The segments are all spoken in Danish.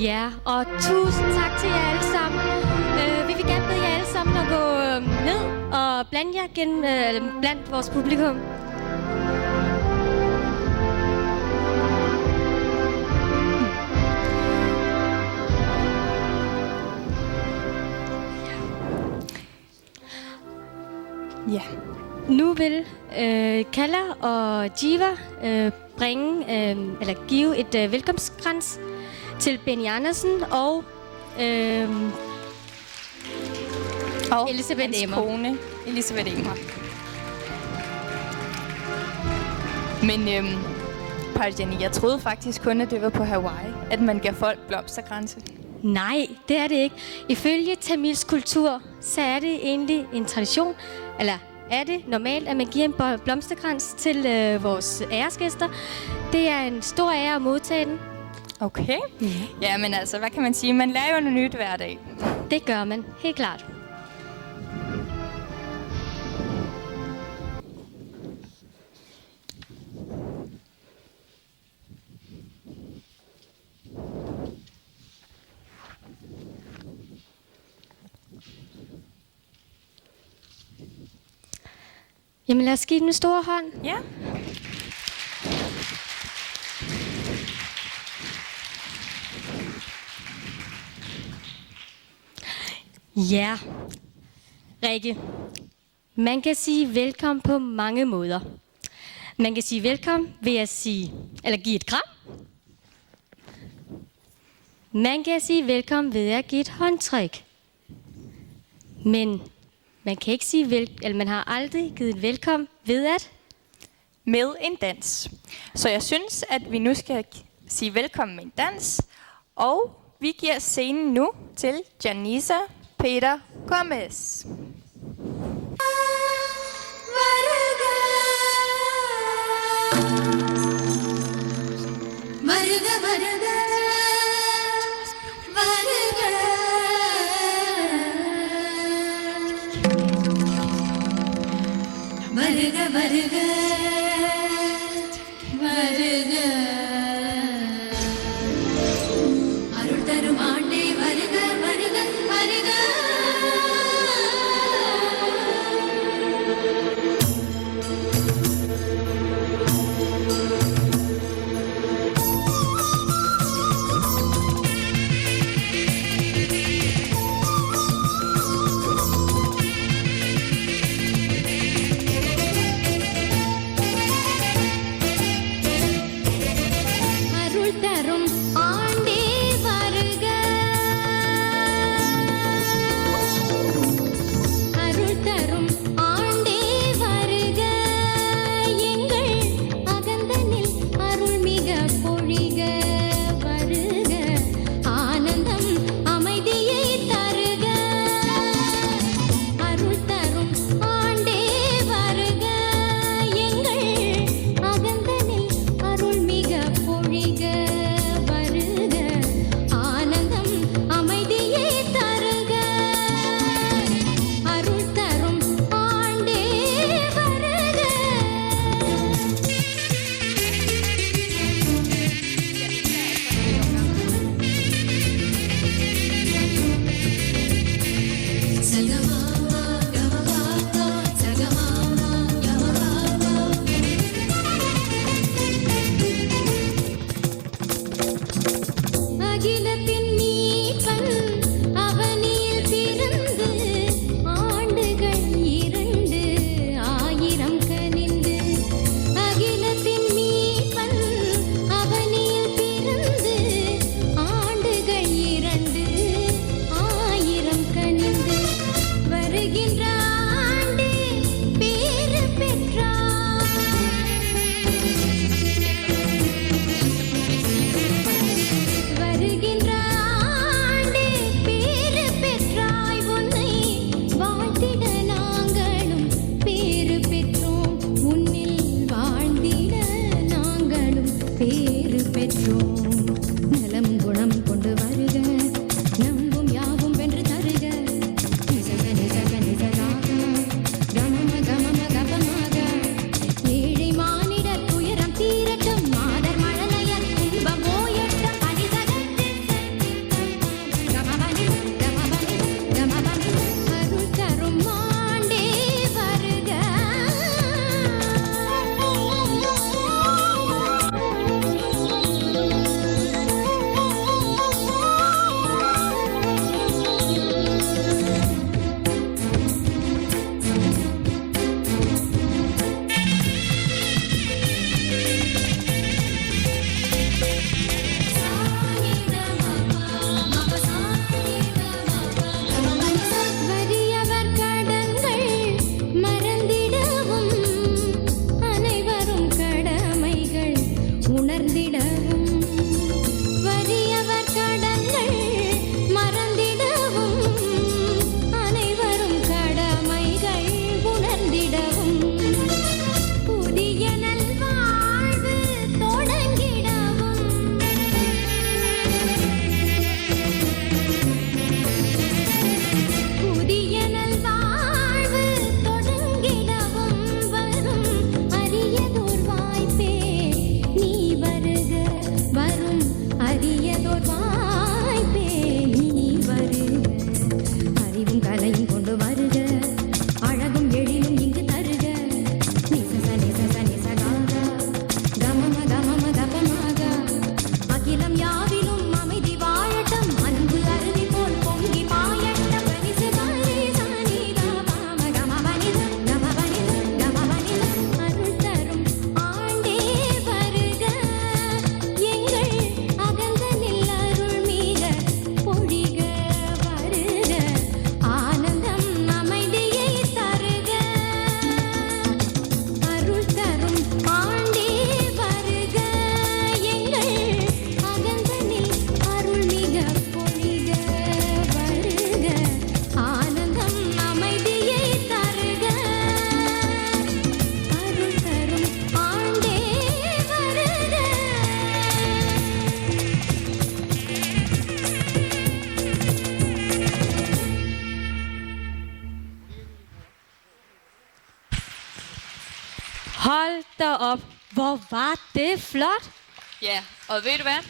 Ja, og tusind tak til jer alle sammen. Vi vil gerne bede jer alle sammen at gå ned og blande jer blandt vores publikum. Ja. Nu vil Kalla og Jiva give et velkomstkrans til Benny Andersen og Elisabeth hans Emmer. kone, Elisabeth Emmer. Men Jenny, jeg troede faktisk kun, at det var på Hawaii, at man gav folk blomsterkranse. Nej, det er det ikke. Ifølge Tamils kultur, så er det egentlig en tradition, eller er det normalt, at man giver en blomsterkrans til vores æresgæster. Det er en stor ære at modtage den. Okay. Ja, men altså, hvad kan man sige? Man lærer jo noget nyt hver dag. Det gør man, helt klart. Jamen lad os give den en stor hånd. Ja. Ja, Rikke. Man kan sige velkommen på mange måder. Man kan sige velkommen ved at give et kram. Man kan sige velkommen ved at give et håndtryk. Men man kan ikke sige man har aldrig givet velkommen ved at med en dans. Så jeg synes, at vi nu skal sige velkommen med en dans. Og vi giver scenen nu til Janisa Peter Gomez. வருகின்றார் da op. Hvor var det flot. Ja, og ved du hvad?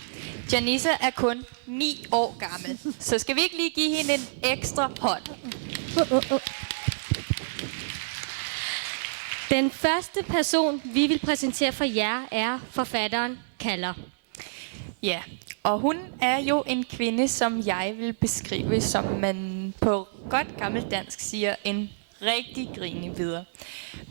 Janisa er kun 9 år gammel. Så skal vi ikke lige give hende en ekstra hånd? Den første person, vi vil præsentere for jer, er forfatteren Kalder. Ja, og hun er jo en kvinde, som jeg vil beskrive, som man på godt gammeldansk siger, en rigtig grinevidder.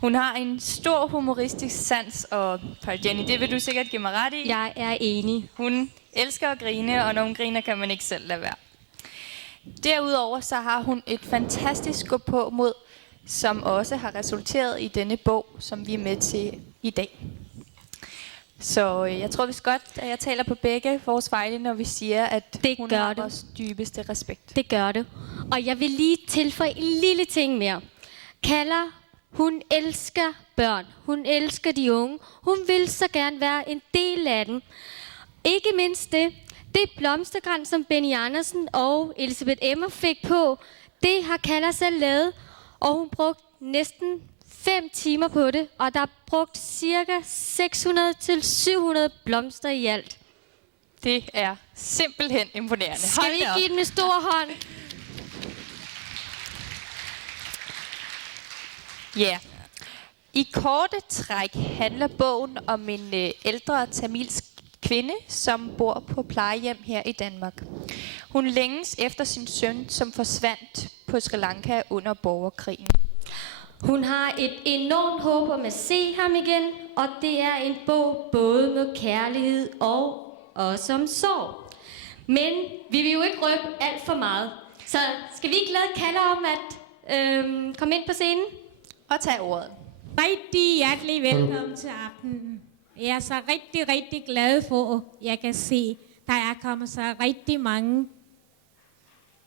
Hun har en stor humoristisk sans, og Jenny, det vil du sikkert give mig ret i. Jeg er enig. Hun elsker at grine, og når hun griner, kan man ikke selv lade være. Derudover så har hun et fantastisk gå på mod, som også har resulteret i denne bog, som vi er med til i dag. Så jeg tror vist godt, at jeg taler på begge vores vegne, når vi siger, at hun har vores dybeste respekt. Det gør det. Og jeg vil lige tilføje en lille ting mere. Kalder, hun elsker børn. Hun elsker de unge. Hun vil så gerne være en del af dem. Ikke mindst det blomsterkrans, som Benny Andersen og Elisabeth Emmer fik på, det har Kalder selv lavet. Og hun brugte næsten 5 timer på det, og der er brugt cirka 600 til 700 blomster i alt. Det er simpelthen imponerende. Skal vi give dem en stor hånd? Ja. I korte træk handler bogen om en ældre tamilsk kvinde, som bor på plejehjem her i Danmark. Hun længes efter sin søn, som forsvandt på Sri Lanka under borgerkrigen. Hun har et enormt håb om at se ham igen, og det er en bog både med kærlighed og også om sorg. Men vi vil jo ikke røbe alt for meget. Så skal vi ikke lade Kalder om at komme ind på scenen? Og tage ordet. Rigtig hjertelig velkommen til aftenen. Jeg er så rigtig glad for, at jeg kan se, der er kommet så rigtig mange,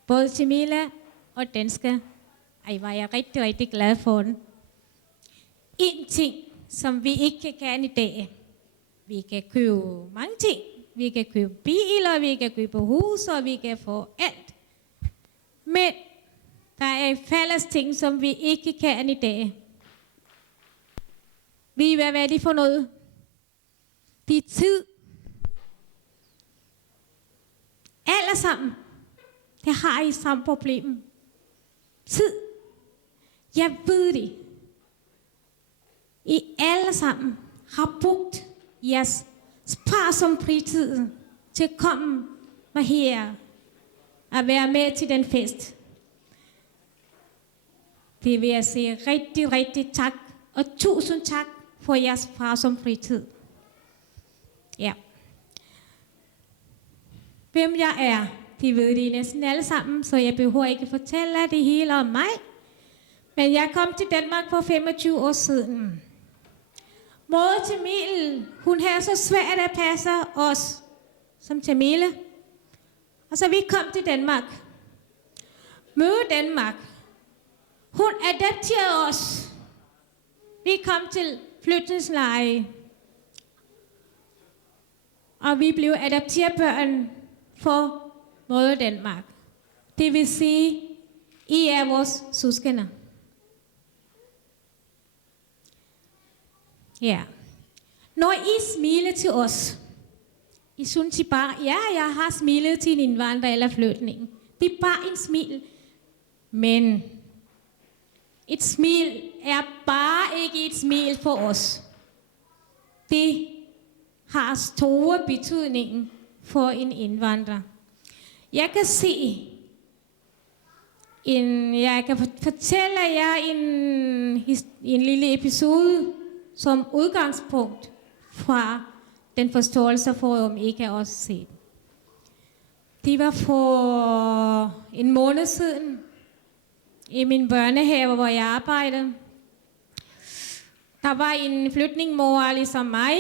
både Tamila og danske. Ej, var jeg rigtig glad for den. En ting, som vi ikke kan i dag. Vi kan købe mange ting. Vi kan købe biler, vi kan købe hus, og vi kan få alt. Men der er en fælles ting, som vi ikke kan i dag. Hvad er det for noget? Det er tid. Alle sammen, det har I samme problem. Tid. Jeg ved det. I alle sammen har brugt jeres sparsom fritid til at komme med her og være med til den fest. Det vil jeg sige rigtig tak, og tusind tak for jeres sparsom fritid. Ja. Hvem jeg er, det ved de næsten alle sammen, så jeg behøver ikke fortælle det hele om mig. Men jeg kom til Danmark for 25 år siden. Moder Tamil, hun havde så svært at passe os som Tamile. Og så vi kom til Danmark. Møde Danmark. Hun adopterede os. Vi kom til flytningsleje. Og vi blev adopterbørn for Moder Danmark. Det vil sige, I er vores søskende. Ja. Når I smiler til os, I synes I bare, ja, jeg har smilet til en indvandrer eller flytning. Det er bare en smil. Men et smil er bare ikke et smil for os. Det har store betydning for en indvandrer. Jeg kan se, jeg kan fortælle jer en lille episode som udgangspunkt fra den forståelse forum, I kan også se. Det var for en måned siden i min børnehave, hvor jeg arbejdede. Der var en flytningmor ligesom mig,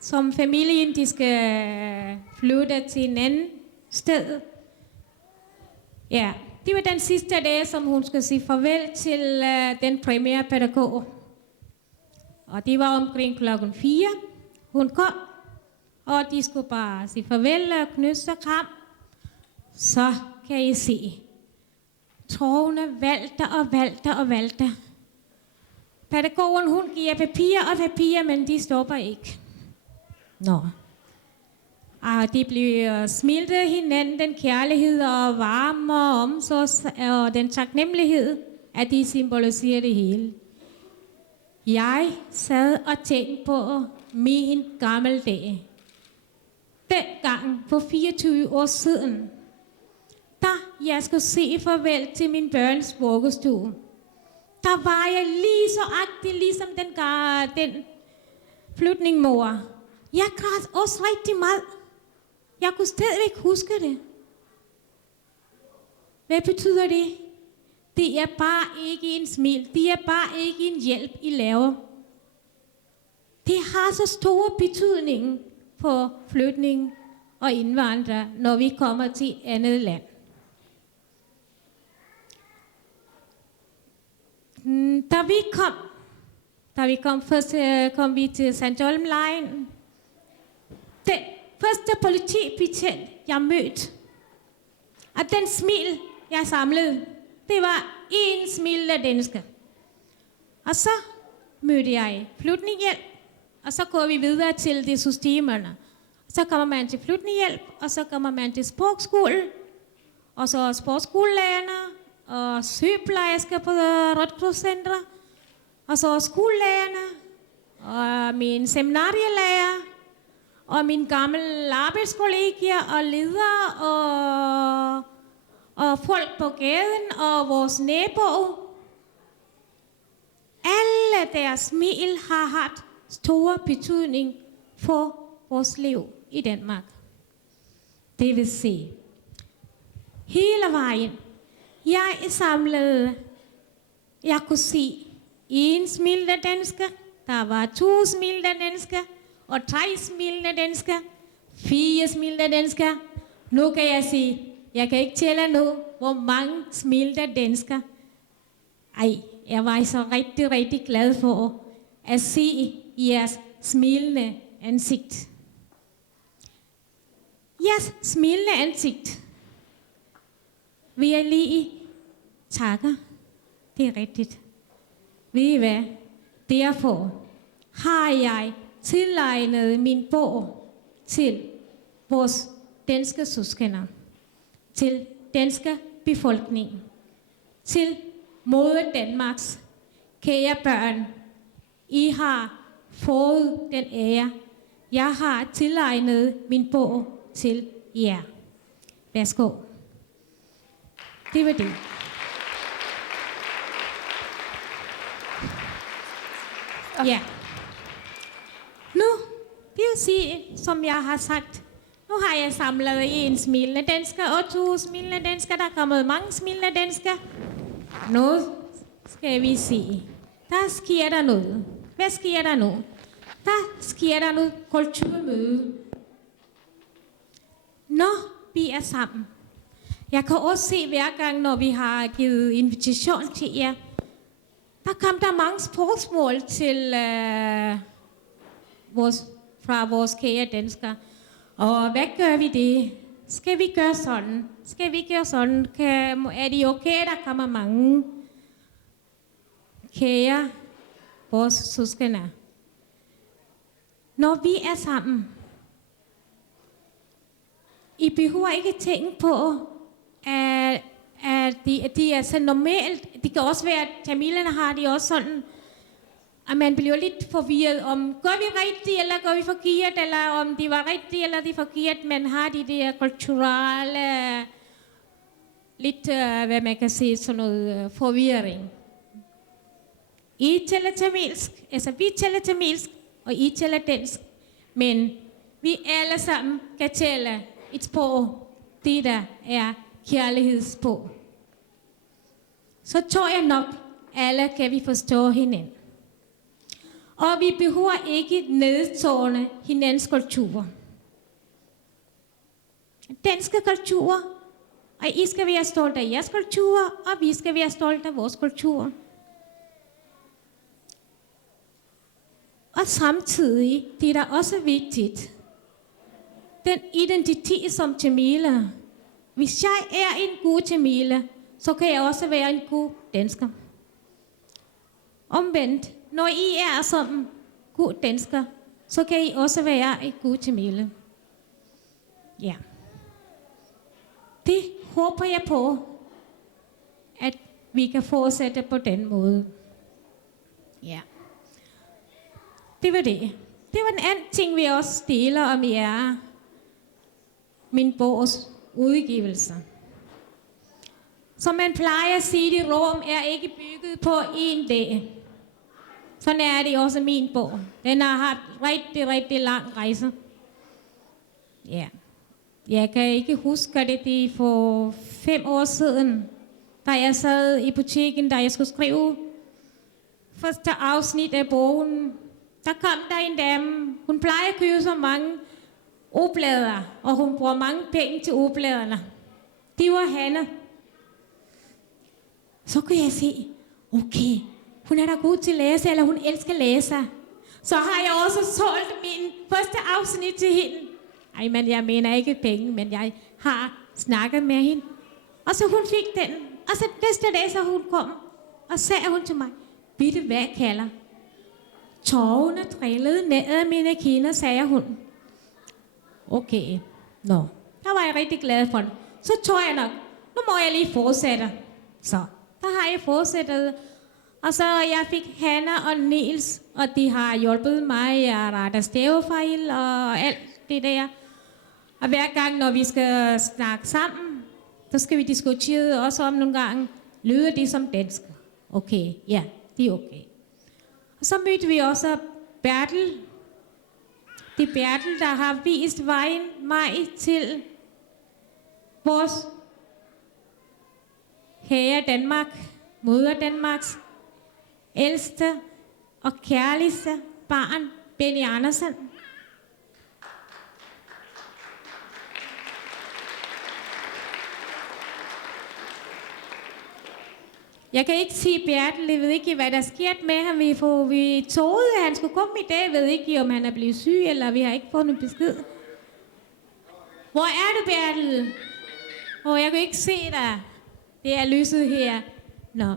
som familien, de skal flytte til en anden sted. Ja, det var den sidste dag, som hun skulle sige farvel til den premierpædagog. Og det var omkring klokken 4. Hun kom, og de skulle bare sige farvel og kysse og kram. Så kan I se, tårerne valgte. Pædagogen, hun giver papirer, men de stopper ikke. Nå. Og de bliver smilte hinanden, den kærlighed og varme og omsorg og den taknemmelighed, at de symboliserer det hele. Jeg sad og tænkte på min gamle dag. Dengang for 24 år siden, da jeg skulle se farvel til min børns vuggestue, der var jeg lige så agtig, ligesom den flytningmor. Jeg græd også rigtig meget. Jeg kunne stadigvæk huske det. Hvad betyder det? Det er bare ikke en smil. Det er bare ikke en hjælp, I laver. Det har så stor betydning for flytning og indvandrere, når vi kommer til et andet land. Da vi kom først, kom vi til St. Holm-lejren. Den første politibetjent, jeg mødte, og den smil, jeg samlede, det var en smil af dansker. Og så mødte jeg flytninghjælp, og så går vi videre til de systemerne. Så kommer man til flytninghjælp, og så kommer man til sprogskole, og så sportsskolelærerne, og sygeplejersker på Rødt Cross-centre, og så skolelærerne, og min seminarielærer, og min gamle arbejdskollegier, og ledere, og folk på gaden, og vores naboer. Alle deres smil har haft stor betydning for vores liv i Danmark. Det vil sige, hele vejen, jeg samlede, jeg kunne se en smil af dansker, der var 2 smil af dansker, og 3 smil af dansker, 4 smil af dansker. Nu kan jeg sige, jeg kan ikke tælle nu, hvor mange smil af dansker. Jeg var så rigtig, rigtig glad for at se jeres smilende ansigt. Jeres smilende ansigt vil jeg lige takke. Det er rigtigt. Ved I hvad? Derfor har jeg tilegnet min bog til vores danske søskende, til danske befolkning, til moder Danmarks kære børn. I har fået den ære. Jeg har tilegnet min bog til jer. Værsgo. Det var det. Ja. Nu, det vil sige, som jeg har sagt, nu har jeg samlet en smilende dansker og 2 smilende dansker. Der er kommet mange smilende dansker. Nu skal vi se. Der sker der noget. Hvad sker der nu? Der sker der noget kulturmøde. Når vi er sammen. Jeg kan også se hver gang, når vi har givet invitation til jer, der kom der mange spørgsmål til fra vores kære danskere. Og hvad gør vi det? Skal vi gøre sådan? Skal vi gøre sådan? Er det okay, der kommer mange kære vores søskende? Når vi er sammen, I behøver ikke tænke på, at de er så normalt. Det kan også være, at tamilerne har det også sådan, at man bliver lidt forvirret om, gør vi rigtigt, eller gør vi forkert, eller om de var rigtigt, eller de forkert. Man har de der kulturelle, lidt, hvad man kan sige, sådan noget forvirring. I taler tamilsk, altså vi taler tamilsk, og I taler dansk. Men vi alle sammen kan tale et sprog, det der er kærlighedssprog. Så tror jeg nok, alle kan vi forstå hinanden. Og vi behøver ikke nedtårne hinandens kulturer. Danske kulturer, og I skal være stolte af jeres kulturer, og vi skal være stolte af vores kulturer. Og samtidig, det er da også vigtigt, den identitet som tamiler. Hvis jeg er en god tamiler, så kan jeg også være en god dansker. Omvendt, når I er som god dansker, så kan I også være et god tamile. Ja. Det håber jeg på, at vi kan fortsætte på den måde. Ja. Det var det. Det var den anden ting, vi også deler om jer. Min bogs udgivelse. Som man plejer at sige, at Rom er ikke bygget på en dag. Sådan er det også min bog. Den har haft rigtig lang rejse. Ja. Jeg kan ikke huske det for 5 år siden, da jeg sad i butikken, da jeg skulle skrive første afsnit af bogen. Der kom der en dame. Hun plejer at købe så mange oblader, og hun bruger mange penge til obladerne. Det var Hanne. Så kunne jeg se, okay, hun er da god til at læse, eller hun elsker at læse. Så har jeg også solgt min første afsnit til hende. Ej, men jeg mener ikke penge, men jeg har snakket med hende. Og så hun fik den. Og så næste dag, så hun kom, og sagde hun til mig, ved du hvad, kalder? Tårerne trillede ned af mine kinder, sagde hun. Okay, der var jeg rigtig glad for det. Så tror jeg nok, nu må jeg lige fortsætte. Så, der har jeg fortsættet. Og så jeg fik Hanna og Niels, og de har hjulpet mig at rette stavefejl og alt det der. Og hver gang, når vi skal snakke sammen, så skal vi diskutere også om nogle gange, lyder det som dansk? Okay, ja, det er okay. Og så mødte vi også Bertel. Det er Bertel, der har vist vejen mig til vores herre Danmark, moder Danmarks ældste og kærligste barn, Benny Andersen. Jeg kan ikke sige Bertel, jeg ved ikke, hvad der sker med ham. Vi troede, at han skulle komme i dag. Jeg ved ikke, om han er blevet syg, eller vi har ikke fået nogen besked. Hvor er du, Bertel? Jeg kan ikke se dig. Det er lyset her. Nå.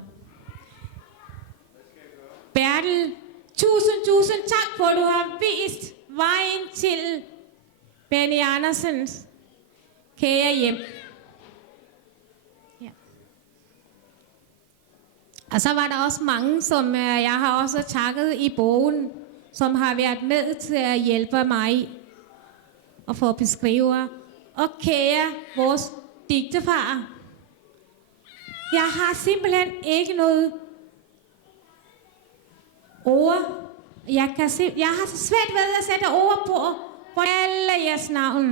Bertel, tusind tak for, at du har vist vejen til Benny Andersens kære hjem. Og så var der også mange, som jeg har også takket i bogen, som har været med til at hjælpe mig og få beskriver. Og kære vores digtefar. Jeg har simpelthen ikke noget ord. Jeg har svært ved at sætte ord på alle jeres navn.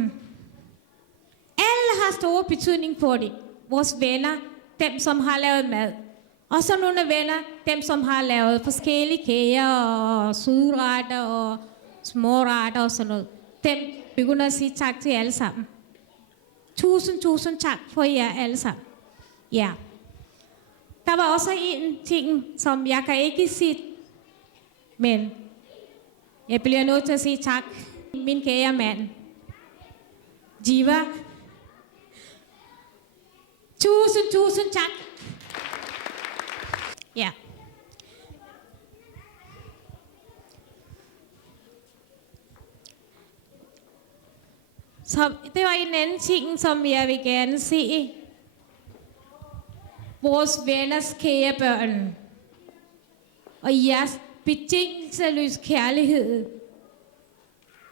Alle har stor betydning på det. Vores venner, dem som har lavet mad. Og så nogle venner, dem som har lavet forskellige kager og sudretter og småretter og sådan noget. Dem begynder at sige tak til alle sammen. Tusind tak for jer alle sammen. Ja. Der var også en ting, som jeg kan ikke sige, men jeg bliver nødt til at sige tak. Min kære mand, Jiva. Tusind tak. Ja. Så det var en anden ting, som jeg vil gerne se. Vores venners kære børn. Og jeres betingelsesløs kærlighed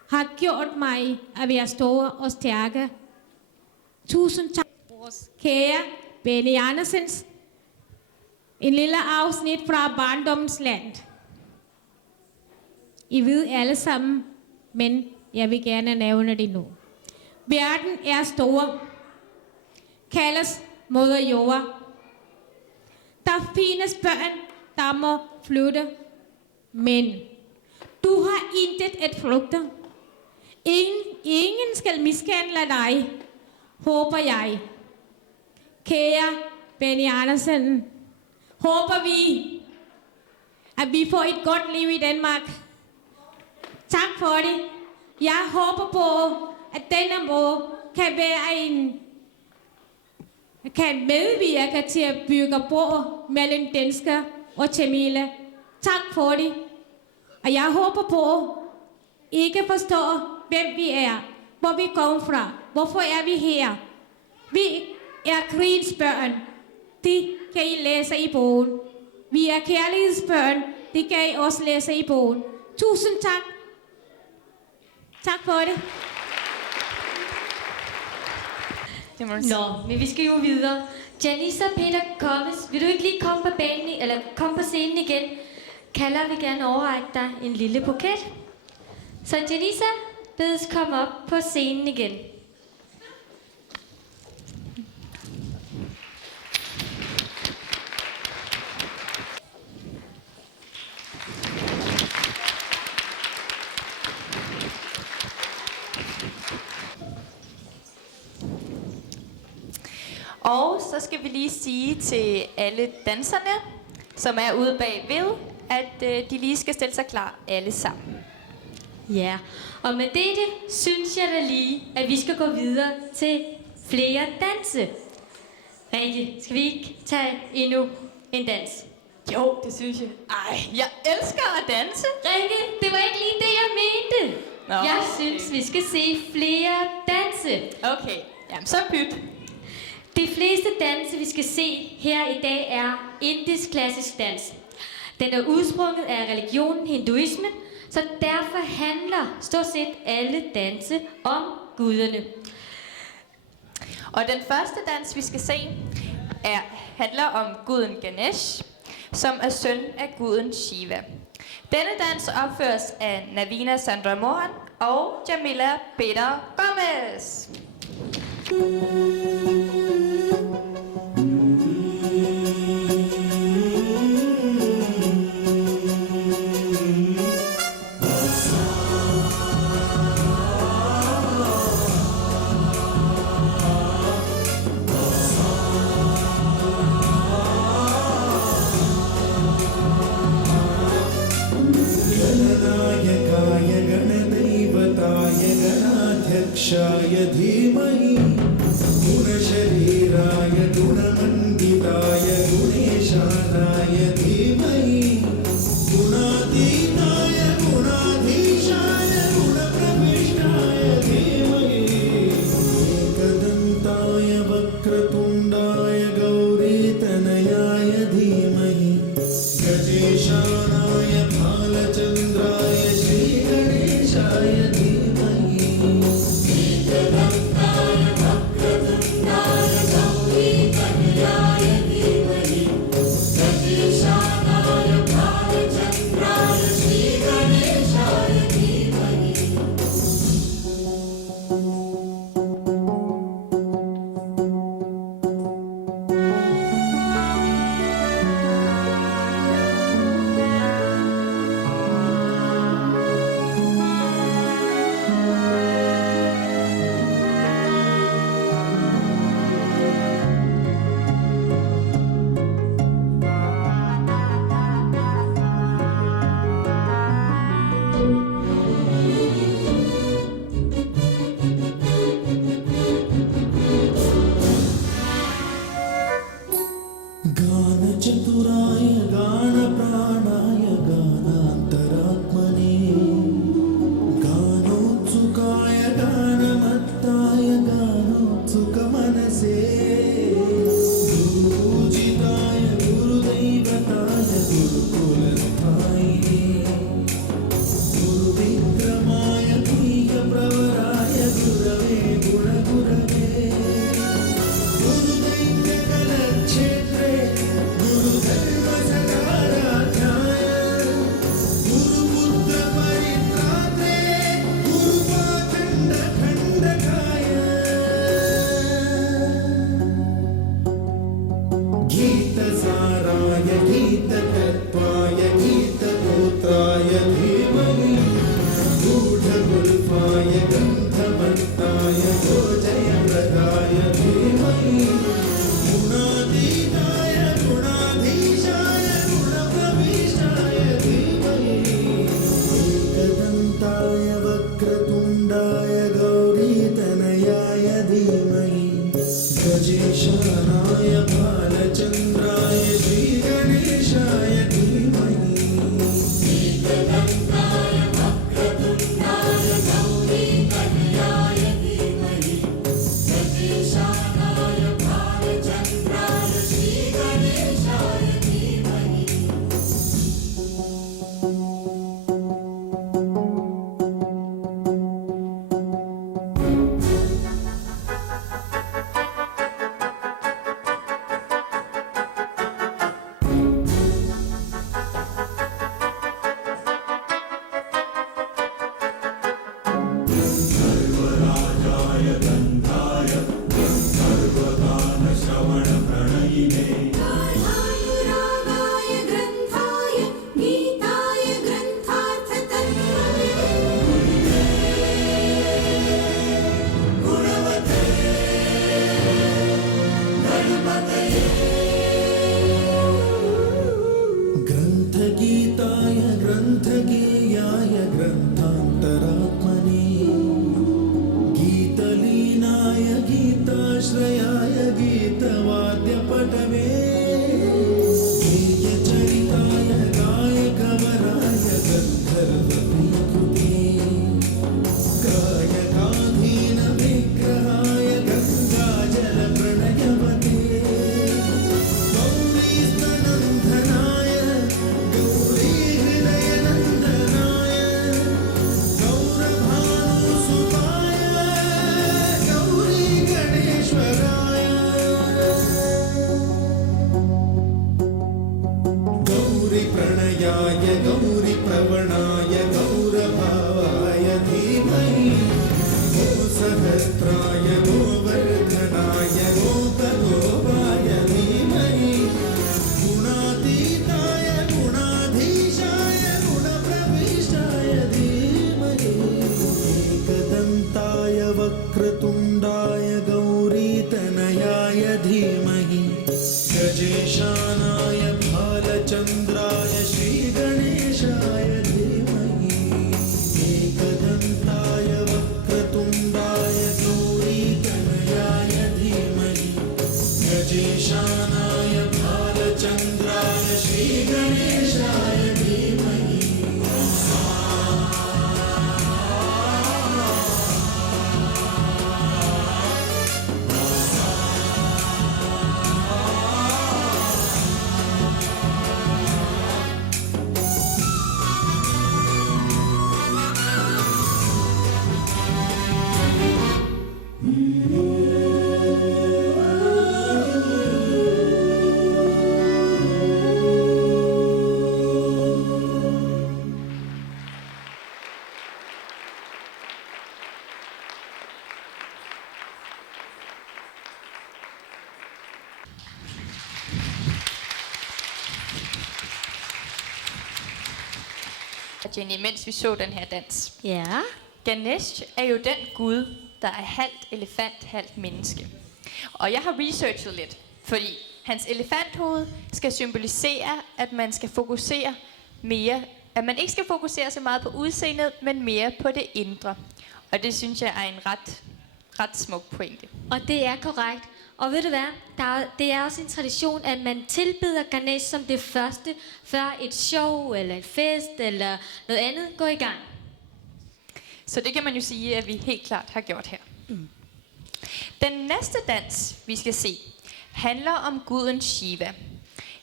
har gjort mig at være store og stærke. Tusind tak. Vores kære Benny Andersens. En lille afsnit fra barndommens land. I ved alle sammen, men jeg vil gerne nævne det nu. Verden er stor. Kaldes moder jord. Der findes børn, der må flytte. Men du har intet at flygte. Ingen skal mishandle dig, håber jeg. Kære Benny Andersen, håber vi, at vi får et godt liv i Danmark. Tak for det. Jeg håber på, at denne måde kan medvirke til at bygge bro mellem danskere og tamiler. Tak for det. Og jeg håber på, I kan forstå, hvem vi er, hvor vi kommer fra, hvorfor er vi her. Vi er krigens børn. Det kan I læse i bogen. Vi er kærlighedsbørn. Det kan I også læse i bogen. Tusind tak. Tak for det. Nå, men vi skal jo videre. Janisa Peter Kommes, vil du ikke lige komme på banen, eller komme på scenen igen? Kalder vil gerne overrække dig en lille buket. Så Janisa, bedes komme op på scenen igen. Og så skal vi lige sige til alle danserne, som er ude bagved, at de lige skal stille sig klar alle sammen. Ja, og med dette synes jeg da lige, at vi skal gå videre til flere danse. Rikke, skal vi ikke tage endnu en dans? Jo, det synes jeg. Ej, jeg elsker at danse. Rikke, det var ikke lige det, jeg mente. Nå, Jeg okay. synes, vi skal se flere danse. Okay, jamen så byt. De fleste danse, vi skal se her i dag, er indisk klassisk dans. Den er udsprunget af religionen hinduisme, så derfor handler stort set alle danse om guderne. Og den første dans, vi skal se, handler om guden Ganesh, som er søn af guden Shiva. Denne dans opføres af Navina Chandramohan og Jamila Peter Gomez. क्षाय धीमहि गुणशरीराय गुणमण्डिताय गुणेशानाय धीमहि गुणातीताय गुणाधीशाय गुणप्रविष्टाय धीमहि एकदन्ताय वक्रतुण्डाय गौरीतनयाय धीमहि गजेशानाय भालचन्द्राय श्रीगणेशाय धीमहि चतुराय गानप्राणाय गानान्तरात्मने गानोत्सुकाय गानमत्ताय गानोत्सुकमनसे गुरुपूजिताय गुरुदैवताय गुरुकुलस्थायिने गुरुविक्रमाय धीयप्रवराय गुरवे गुणगुरवे गुरुदैव्यकलक्षेत्रे गुरुधर्मसकाराध्याय गुरुपुत्रपरित्रात्रे गुरुपाखण्डखण्डकाय गीतसाराय गीततत्त्वाय गीतगोत्राय धीमहि गूढगुल्फाय गन्धवत्ताय गोजयप्रदाय धीमहि गुणातीताय गुणाधीशाय गुणप्रविष्टाय धीमहि एकदन्ताय वक्रतुण्डाय गौरीतनयाय धीमहि गजेशानाय भालचन्द्राय श्रीगणेशाय धीमहि सहस्राय गौरिप्रवणाय गौरभावाय धीमहि गो सहस्राय गोवर्धनाय गोपगोपाय धीमहि गुणातीताय गुणाधीशाय गुणप्रविष्टाय धीमहि एकदन्ताय वक्रतुण्डाय गौरीतनयाय धीमहि गजेशानाय भालचन्द्राय श्रीगणेशाय धीमहि एकदन्ताय वक्रतुण्डाय गौरीतनयाय धीमहि गजेशानाय भालचन्द्राय श्रीगणेशाय धीमहि Jenny, mens vi så den her dans. Ja. Ganesh er jo den gud, der er halvt elefant, halvt menneske. Og jeg har researchet lidt, fordi hans elefanthoved skal symbolisere, at man skal fokusere mere, at man ikke skal fokusere så meget på udseendet, men mere på det indre. Og det synes jeg er en ret smuk pointe. Og det er korrekt. Og ved du hvad, det er også en tradition, at man tilbeder Ganesh som det første, før et show eller et fest eller noget andet går i gang. Så det kan man jo sige, at vi helt klart har gjort her. Den næste dans, vi skal se, handler om guden Shiva.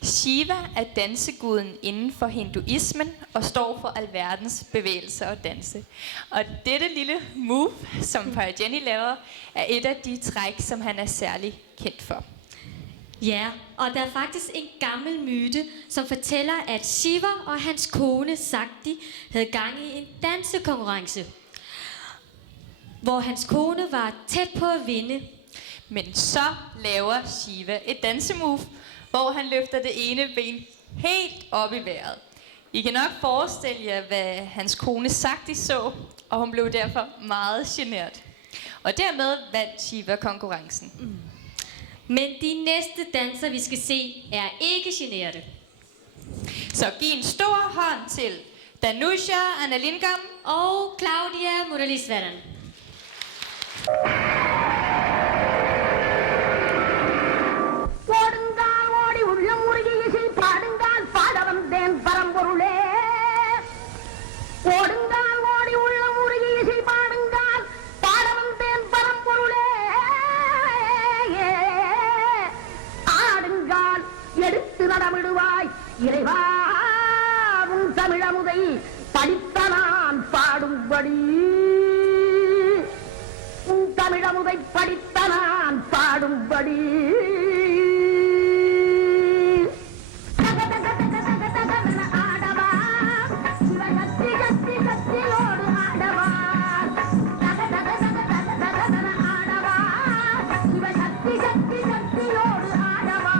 Shiva er danseguden inden for hinduismen og står for alverdens bevægelser og danse. Og dette lille move, som Jenny laver, er et af de træk, som han er særlig kendt for. Ja, og der er faktisk en gammel myte, som fortæller, at Shiva og hans kone Sakti havde gang i en dansekonkurrence, hvor hans kone var tæt på at vinde. Men så laver Shiva et dansemove, hvor han løfter det ene ben helt op i vejret. I kan nok forestille jer, hvad hans kone Sakti så, og hun blev derfor meget genert. Og dermed vandt Shiva konkurrencen. Men de næste danser, vi skal se, er ikke generte. Så giv en stor hånd til Danusha Analingam Og Claudia Muraliswaran. ஓடுங்கால் ஓடி உள்ள முருகி இசை பாடுங்கால் பாட வந்தேன் பரம்பொருளே ஓடுங்கால் ஓடி உள்ள முருகி இசை பாடுங்கால் பாட வந்தேன் பரம்பொருளே ஆடுங்கால் எடுத்து நடமிடுவாய் இறைவாவும் தமிழமுதை படித்த நான் பாடும்படி உன் தமிழமுதை படித்த நான் பாடும்படி ஆடவா சிவசக்தி சக்தி சக்தியோடு ஆடவா ஆடவா சிவசக்தி சக்தி சக்தியோடு ஆடவா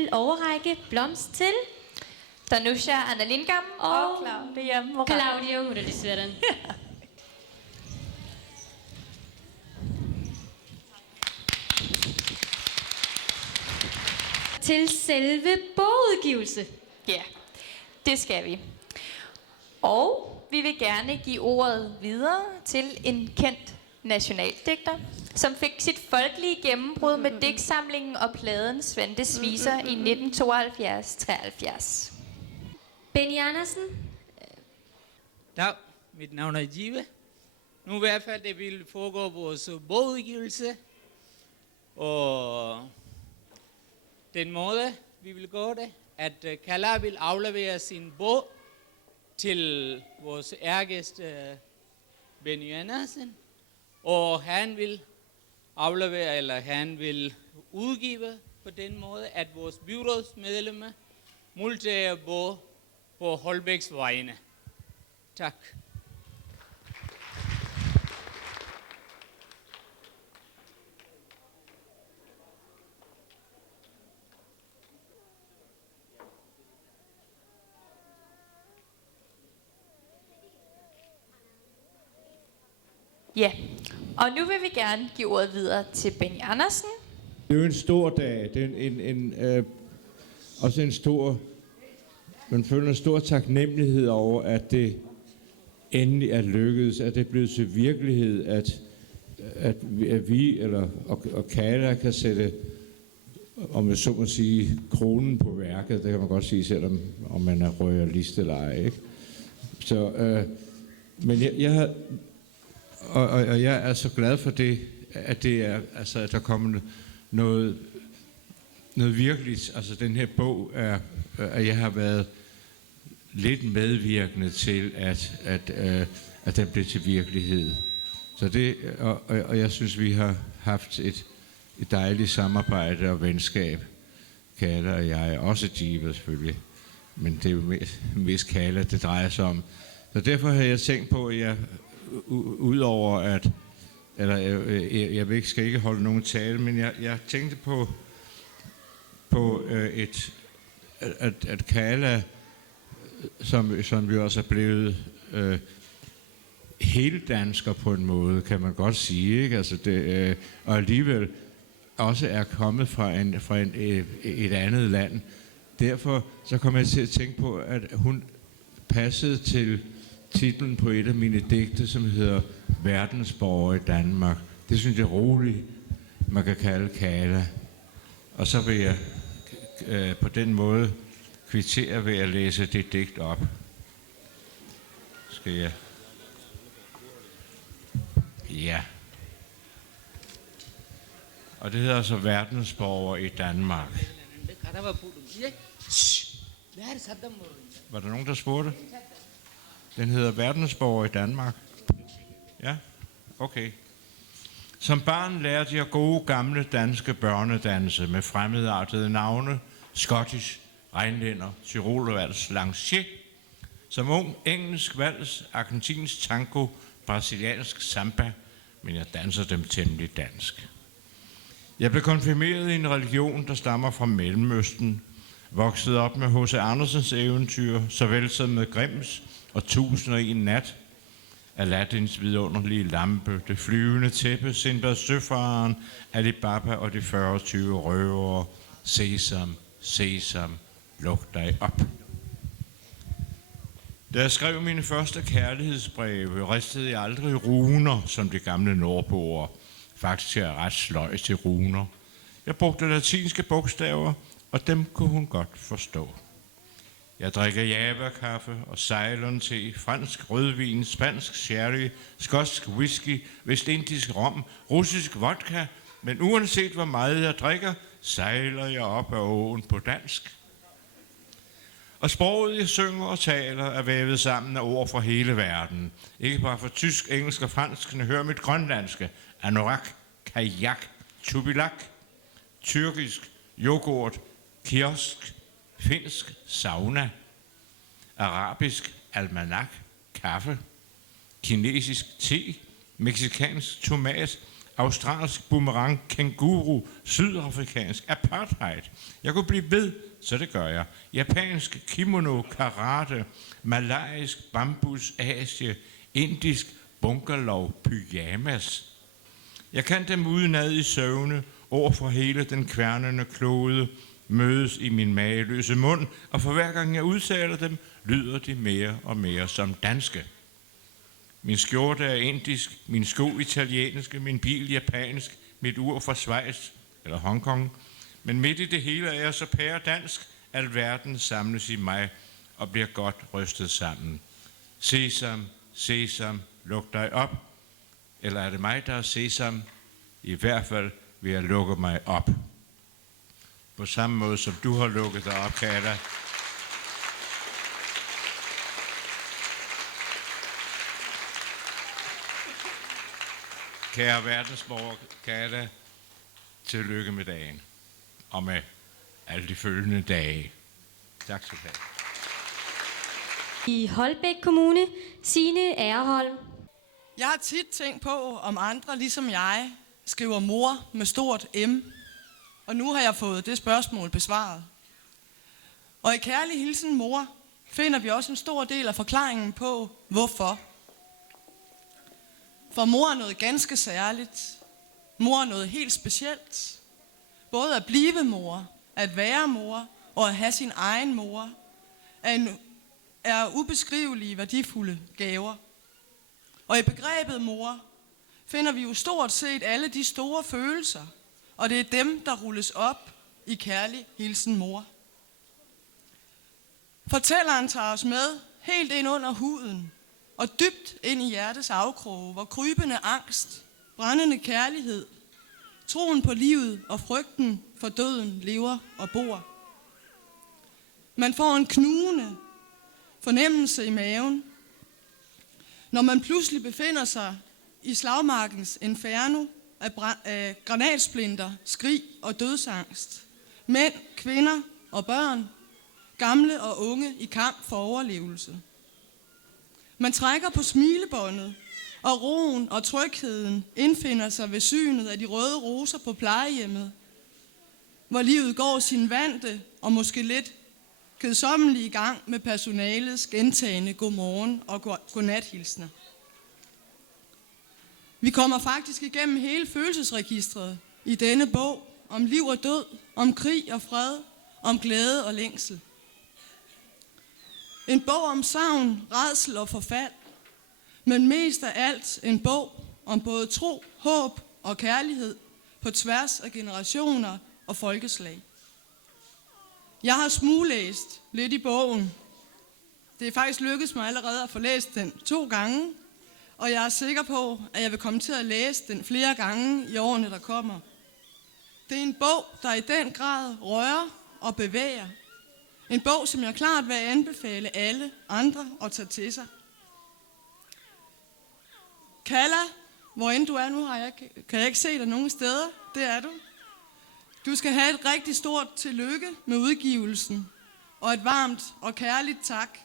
vil overrække blomst til Danusha Anna Lindgam og Claudia Moran. Claudia Moran. Til selve bogudgivelse. Ja, det skal vi. Og vi vil gerne give ordet videre til en kendt nationaldigter, som fik sit folkelige gennembrud med digtsamlingen og pladen Svantes Viser i 1972-73. Benny Andersen. Dag, mit navn er Jive. Nu i hvert fald, det vil foregå vores bogudgivelse. Og den måde, vi vil gå det, at Kalla vil aflevere sin bog til vores ærgæst Benny Andersen. Og han vil aflevere, eller han vil udgive på den måde, at vores byrådsmedlemmer modtager bog på Holbæks vegne. Tak. Ja, og nu vil vi gerne give ordet videre til Benny Andersen. Det er jo en stor dag. Det er også en stor... Man føler en stor taknemmelighed over, at det endelig er lykkedes, at det er blevet til virkelighed, at vi og Kalla kan sætte, om jeg så må sige, kronen på værket. Det kan man godt sige, selvom om man er royalist eller ej, ikke? Så, men jeg har... Og jeg er så glad for det, at det er, altså, at der kommer noget virkeligt. Altså den her bog er, at jeg har været lidt medvirkende til, at den blev til virkelighed. Så det, og jeg synes, vi har haft et dejligt samarbejde og venskab, Kalla og jeg, også Jive selvfølgelig, men det er jo mest Kalla, det drejer sig om. Så derfor har jeg tænkt på, at jeg udover at, eller jeg skal ikke holde nogen tale, men jeg tænkte på at Kalla, som vi også er blevet hele dansker på en måde, kan man godt sige, ikke? Altså det, og alligevel også er kommet fra et andet land. Derfor så kom jeg til at tænke på, at hun passede til titlen på et af mine digte, som hedder Verdensborger i Danmark. Det synes jeg roligt, man kan kalde Kalla. Og så vil jeg på den måde kvittere ved at læse det digt op. Skal jeg? Ja. Og det hedder altså Verdensborger i Danmark. Var der nogen, der spurgte? Den hedder Verdensborger i Danmark. Ja, okay. Som barn lærte jeg gode gamle danske børnedanse med fremmedartede navne, skottisk, rhinlænder, tyrolervals, lancier. Som ung engelsk vals, argentinsk tango, brasiliansk samba, men jeg danser dem temmelig dansk. Jeg blev konfirmeret i en religion, der stammer fra Mellemøsten, voksede op med H.C. Andersens eventyr, såvel som med Grimms og 1001 nat, Aladdins vidunderlige lampe, det flyvende tæppe, Sindbad søfareren, Alibaba og de 40-20 røvere. Sesam, sesam, luk dig op. Da jeg skrev mine første kærlighedsbreve, ristede jeg aldrig runer, som de gamle nordboere. Faktisk er jeg ret sløj til runer. Jeg brugte latinske bogstaver, og dem kunne hun godt forstå. Jeg drikker java-kaffe og Ceylon-te, fransk rødvin, spansk sherry, skotsk whisky, vestindisk rom, russisk vodka, men uanset hvor meget jeg drikker, sejler jeg op ad åen på dansk. Og sproget, jeg synger og taler, er vævet sammen af ord fra hele verden. Ikke bare fra tysk, engelsk og fransk, men hør mit grønlandske, anorak, kajak, tubilak, tyrkisk, yoghurt, kiosk, finsk, sauna, arabisk, almanak, kaffe, kinesisk te, mexikansk tomat, australsk boomerang, kænguru, sydafrikansk apartheid. Jeg kunne blive ved, så det gør jeg. Japansk kimono, karate, malaisk bambus, Asie, indisk bunkerlov, pyjamas. Jeg kan dem udenad i søvne, over for hele den kværnende klode, mødes i min mageløse mund, og for hver gang jeg udtaler dem, lyder de mere og mere som danske. Min skjorte er indisk, min sko italienske, min bil japansk, mit ur fra Schweiz eller Hongkong. Men midt i det hele er jeg så pæredansk, at verden samles i mig og bliver godt rystet sammen. Sesam, sesam, luk dig op. Eller er det mig, der er sesam? I hvert fald vil jeg lukke mig op. På samme måde som du har lukket dig op, Kata. Kære verdensborger, Kata, tillykke med dagen. Og med alle de følgende dage. Tak skal du have. I Holbæk Kommune, Signe Ærholm. Jeg har tit tænkt på, om andre, ligesom jeg, skriver mor med stort M. Og nu har jeg fået det spørgsmål besvaret. Og i Kærlig hilsen mor finder vi også en stor del af forklaringen på, hvorfor. For mor er noget ganske særligt. Mor er noget helt specielt. Både at blive mor, at være mor og at have sin egen mor er ubeskrivelige værdifulde gaver. Og i begrebet mor finder vi jo stort set alle de store følelser, og det er dem, der rulles op i Kærlig hilsen mor. Fortælleren tager os med helt ind under huden og dybt ind i hjertets afkroge, hvor krybende angst, brændende kærlighed, troen på livet og frygten for døden lever og bor. Man får en knugende fornemmelse i maven, når man pludselig befinder sig i slagmarkens inferno af granatsplinter, skrig og dødsangst. Mænd, kvinder og børn, gamle og unge i kamp for overlevelse. Man trækker på smilebåndet, og roen og trygheden indfinder sig ved synet af de røde roser på plejehjemmet, hvor livet går sin vante og måske lidt kedsommelige gang med personalets gentagende godmorgen og godnathilsner. Vi kommer faktisk igennem hele følelsesregistret i denne bog om liv og død, om krig og fred, om glæde og længsel. En bog om savn, rædsel og forfald, men mest af alt en bog om både tro, håb og kærlighed på tværs af generationer og folkeslag. Jeg har smuglæst lidt i bogen. Det er faktisk lykkedes mig allerede at få læst den 2 gange, og jeg er sikker på, at jeg vil komme til at læse den flere gange i årene, der kommer. Det er en bog, der i den grad rører og bevæger. En bog, som jeg klart vil anbefale alle andre at tage til sig. Kalla, hvor end du er nu, kan jeg ikke se dig nogen steder. Det er du. Du skal have et rigtig stort tillykke med udgivelsen, og et varmt og kærligt tak.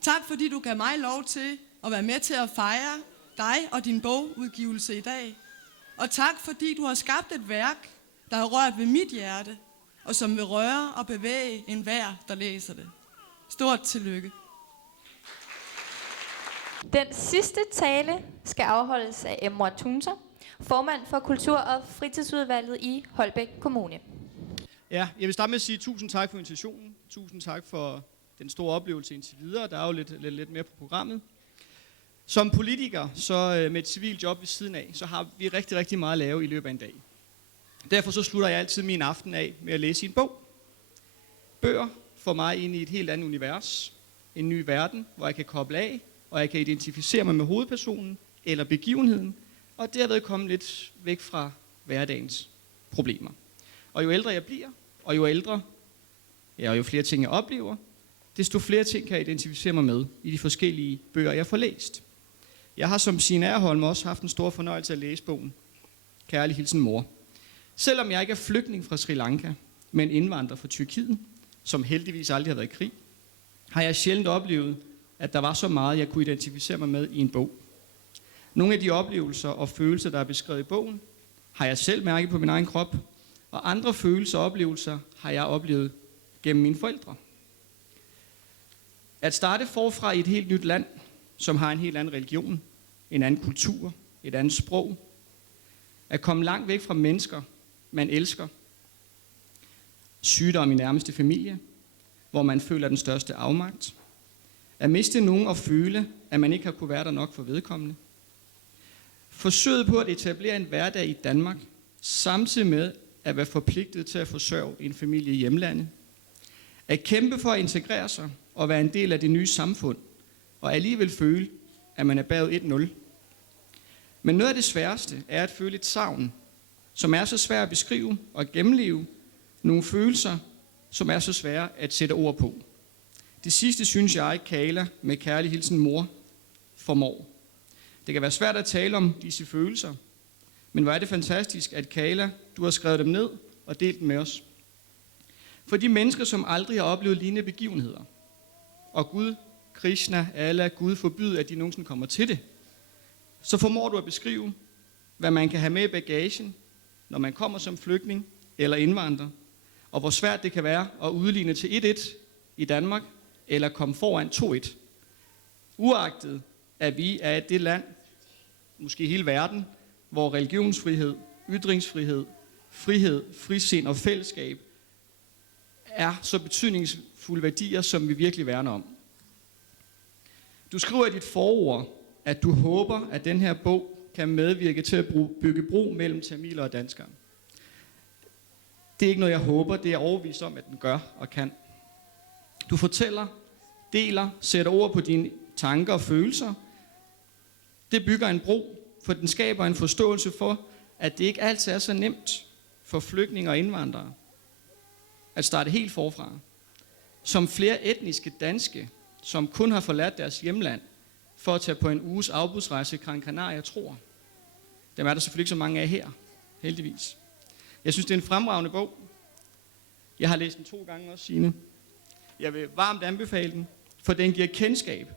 Tak fordi du gav mig lov til at være med til at fejre dig og din bogudgivelse i dag. Og tak fordi du har skabt et værk, der har rørt ved mit hjerte, og som vil røre og bevæge enhver, der læser det. Stort tillykke. Den sidste tale skal afholdes af Emre Tuncer, formand for Kultur- og Fritidsudvalget i Holbæk Kommune. Ja, jeg vil starte med at sige tusind tak for invitationen. Tusind tak for den store oplevelse indtil videre. Der er jo lidt mere på programmet. Som politiker, så med et civilt job ved siden af, så har vi rigtig, rigtig meget at lave i løbet af en dag. Derfor så slutter jeg altid min aften af med at læse en bog. Bøger får mig ind i et helt andet univers. En ny verden, hvor jeg kan koble af, og jeg kan identificere mig med hovedpersonen eller begivenheden, og derved komme lidt væk fra hverdagens problemer. Og jo ældre jeg bliver, og jo flere ting jeg oplever, desto flere ting kan jeg identificere mig med i de forskellige bøger, jeg får læst. Jeg har som Signe Ærholm også haft en stor fornøjelse at læse bogen Kærlig hilsen mor. Selvom jeg ikke er flygtning fra Sri Lanka, men indvandrer fra Tyrkiet, som heldigvis aldrig har været i krig, har jeg sjældent oplevet, at der var så meget, jeg kunne identificere mig med i en bog. Nogle af de oplevelser og følelser, der er beskrevet i bogen, har jeg selv mærket på min egen krop, og andre følelser og oplevelser har jeg oplevet gennem mine forældre. At starte forfra i et helt nyt land, som har en helt anden religion, en anden kultur, et andet sprog. At komme langt væk fra mennesker, man elsker. Sygdom i nærmeste familie, hvor man føler den største afmagt. At miste nogen og føle, at man ikke har kunne være der nok for vedkommende. Forsøget på at etablere en hverdag i Danmark, samtidig med at være forpligtet til at forsørge en familie i hjemlandet. At kæmpe for at integrere sig og være en del af det nye samfund, og alligevel føle, at man er bagud 1-0. Men noget af det sværeste er at føle et savn, som er så svært at beskrive og gennemleve. Nogle følelser, som er så svære at sætte ord på. Det sidste synes jeg, Kala med kærlig hilsen mor formår. Det kan være svært at tale om disse følelser, men hvor er det fantastisk, at Kala, du har skrevet dem ned og delt dem med os. For de mennesker, som aldrig har oplevet lignende begivenheder, og Gud, Krishna, Allah, Gud forbyde, at de nogensinde kommer til det, så formår du at beskrive, hvad man kan have med i bagagen, når man kommer som flygtning eller indvandrer, og hvor svært det kan være at udligne til 1-1 i Danmark, eller komme foran 2-1. Uagtet, at vi er det land, måske hele verden, hvor religionsfrihed, ytringsfrihed, frihed, frisind og fællesskab er så betydningsfulde værdier, som vi virkelig værner om. Du skriver i dit forord, at du håber, at den her bog kan medvirke til at bygge bro mellem tamiler og danskere. Det er ikke noget, jeg håber, det er jeg overbevist om, at den gør og kan. Du fortæller, deler, sætter ord på dine tanker og følelser. Det bygger en bro, for den skaber en forståelse for, at det ikke altid er så nemt for flygtninge og indvandrere at starte helt forfra. Som flere etniske danske, som kun har forladt deres hjemland for at tage på en uges afbudsrejse i Gran Canaria, tror. Dem er der selvfølgelig ikke så mange af her, heldigvis. Jeg synes, det er en fremragende bog. Jeg har læst den 2 gange også, Signe. Jeg vil varmt anbefale den, for den giver kendskab.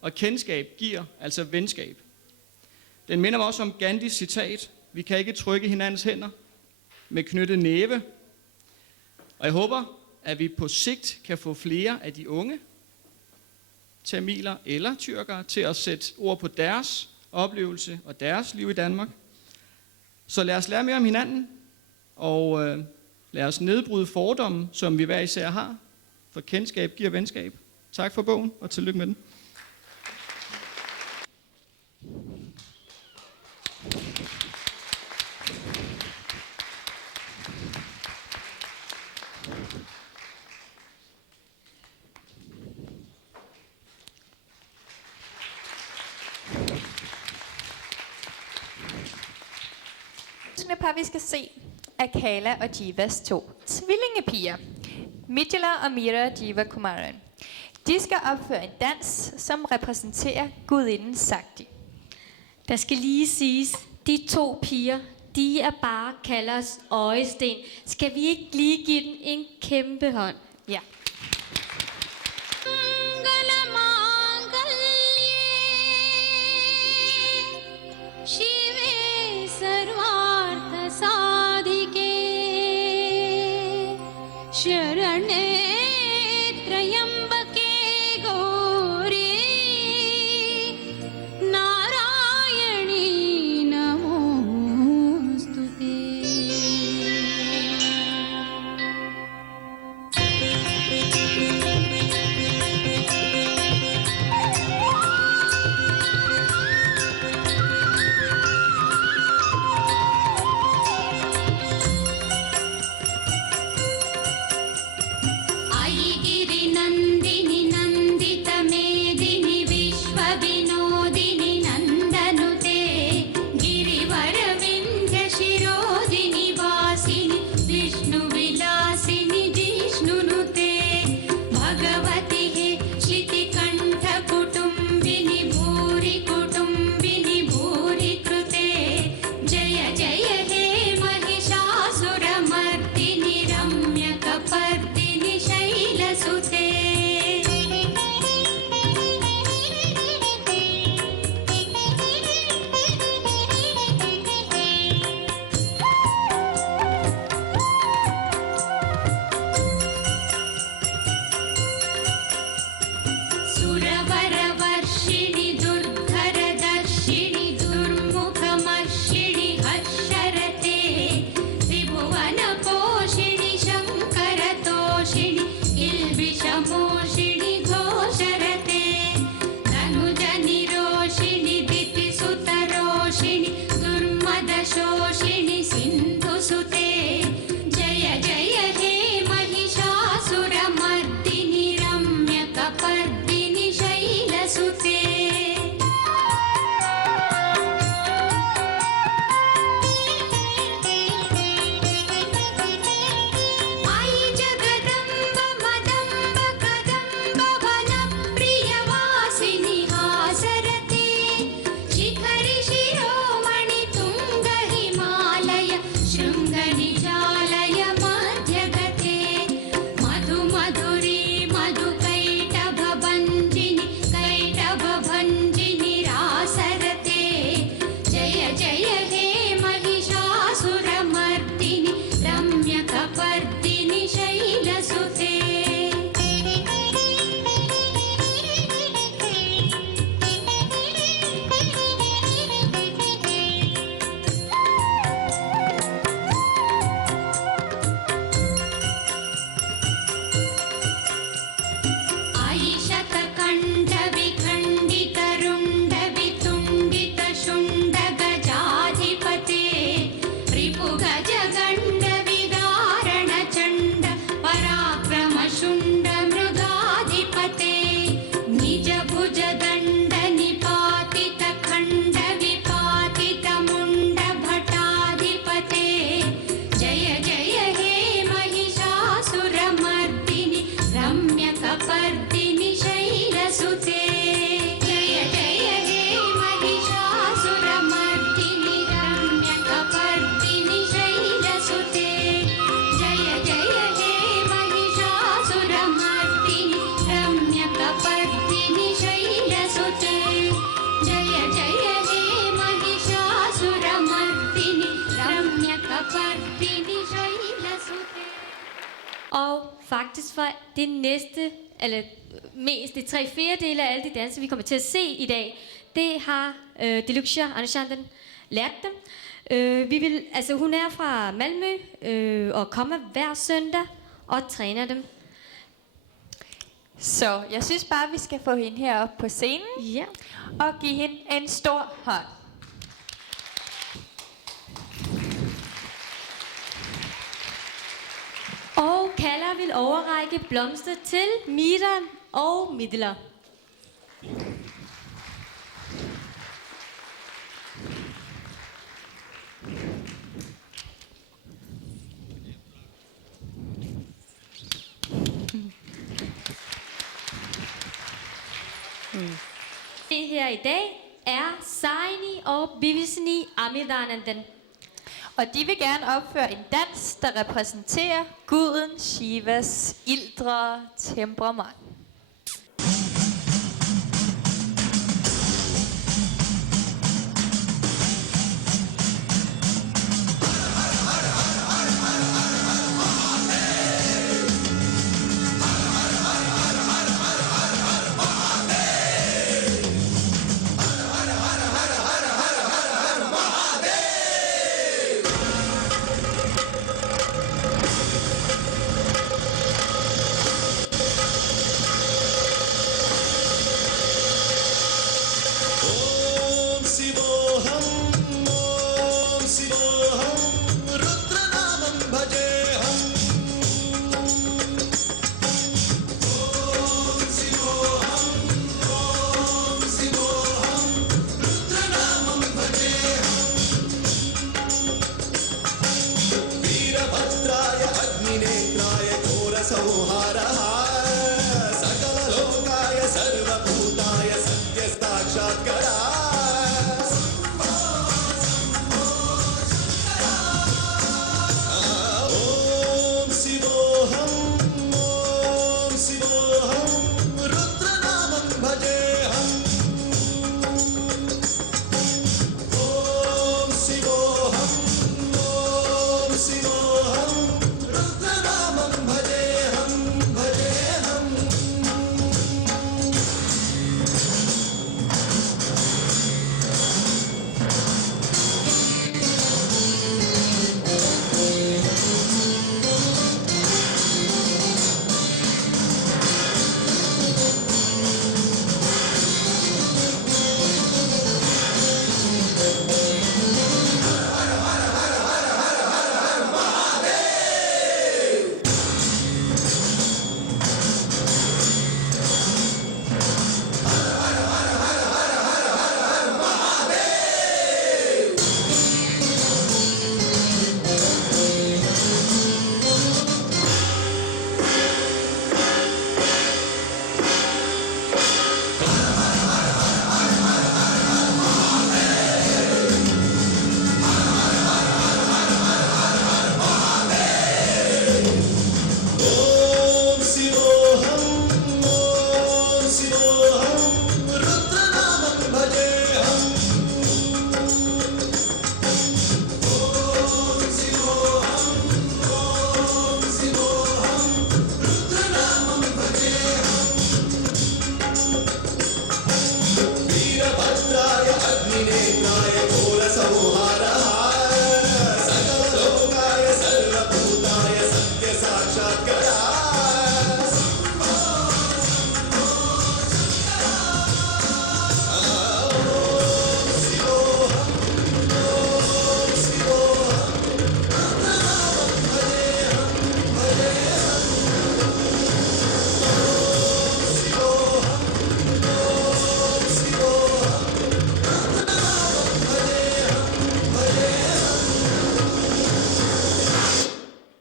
Og kendskab giver altså venskab. Den minder mig også om Gandhis citat: vi kan ikke trykke hinandens hænder med knyttet næve. Og jeg håber, at vi på sigt kan få flere af de unge tamiler eller tyrkere til at sætte ord på deres oplevelse og deres liv i Danmark. Så lad os lære mere om hinanden, og lad os nedbryde fordomme, som vi hver især har, for kendskab giver venskab. Tak for bogen, og tillykke med den. Par, vi skal se, er Kala og Jivas 2 tvillingepiger, Midjala og Mira Jiva Kumaran. De skal opføre en dans, som repræsenterer gudinden Sakti. Der skal lige siges, de 2 piger, de er bare Kalas øjesten. Skal vi ikke lige give den en kæmpe hånd? Ja. तोषिणि दुर्मदशोषिणि सिन्धुसुते जय जय हे महिषासुरमर्दिनि रम्यकपर्दिनि शैलसुते Og faktisk var det næste, eller mest de 3/4 af alle de danser, vi kommer til at se i dag, det har Diluksha Anushandan lært dem. Hun er fra Malmø og kommer hver søndag og træner dem. Så jeg synes bare, vi skal få hende herop på scenen, ja, og give hende en stor hånd. Og Kalla vil overrække blomster til Mira og Midler. Det her i dag er Saini og Bivisni Amidanandan. Og de vil gerne opføre en dans, der repræsenterer guden Shivas ildre temperament.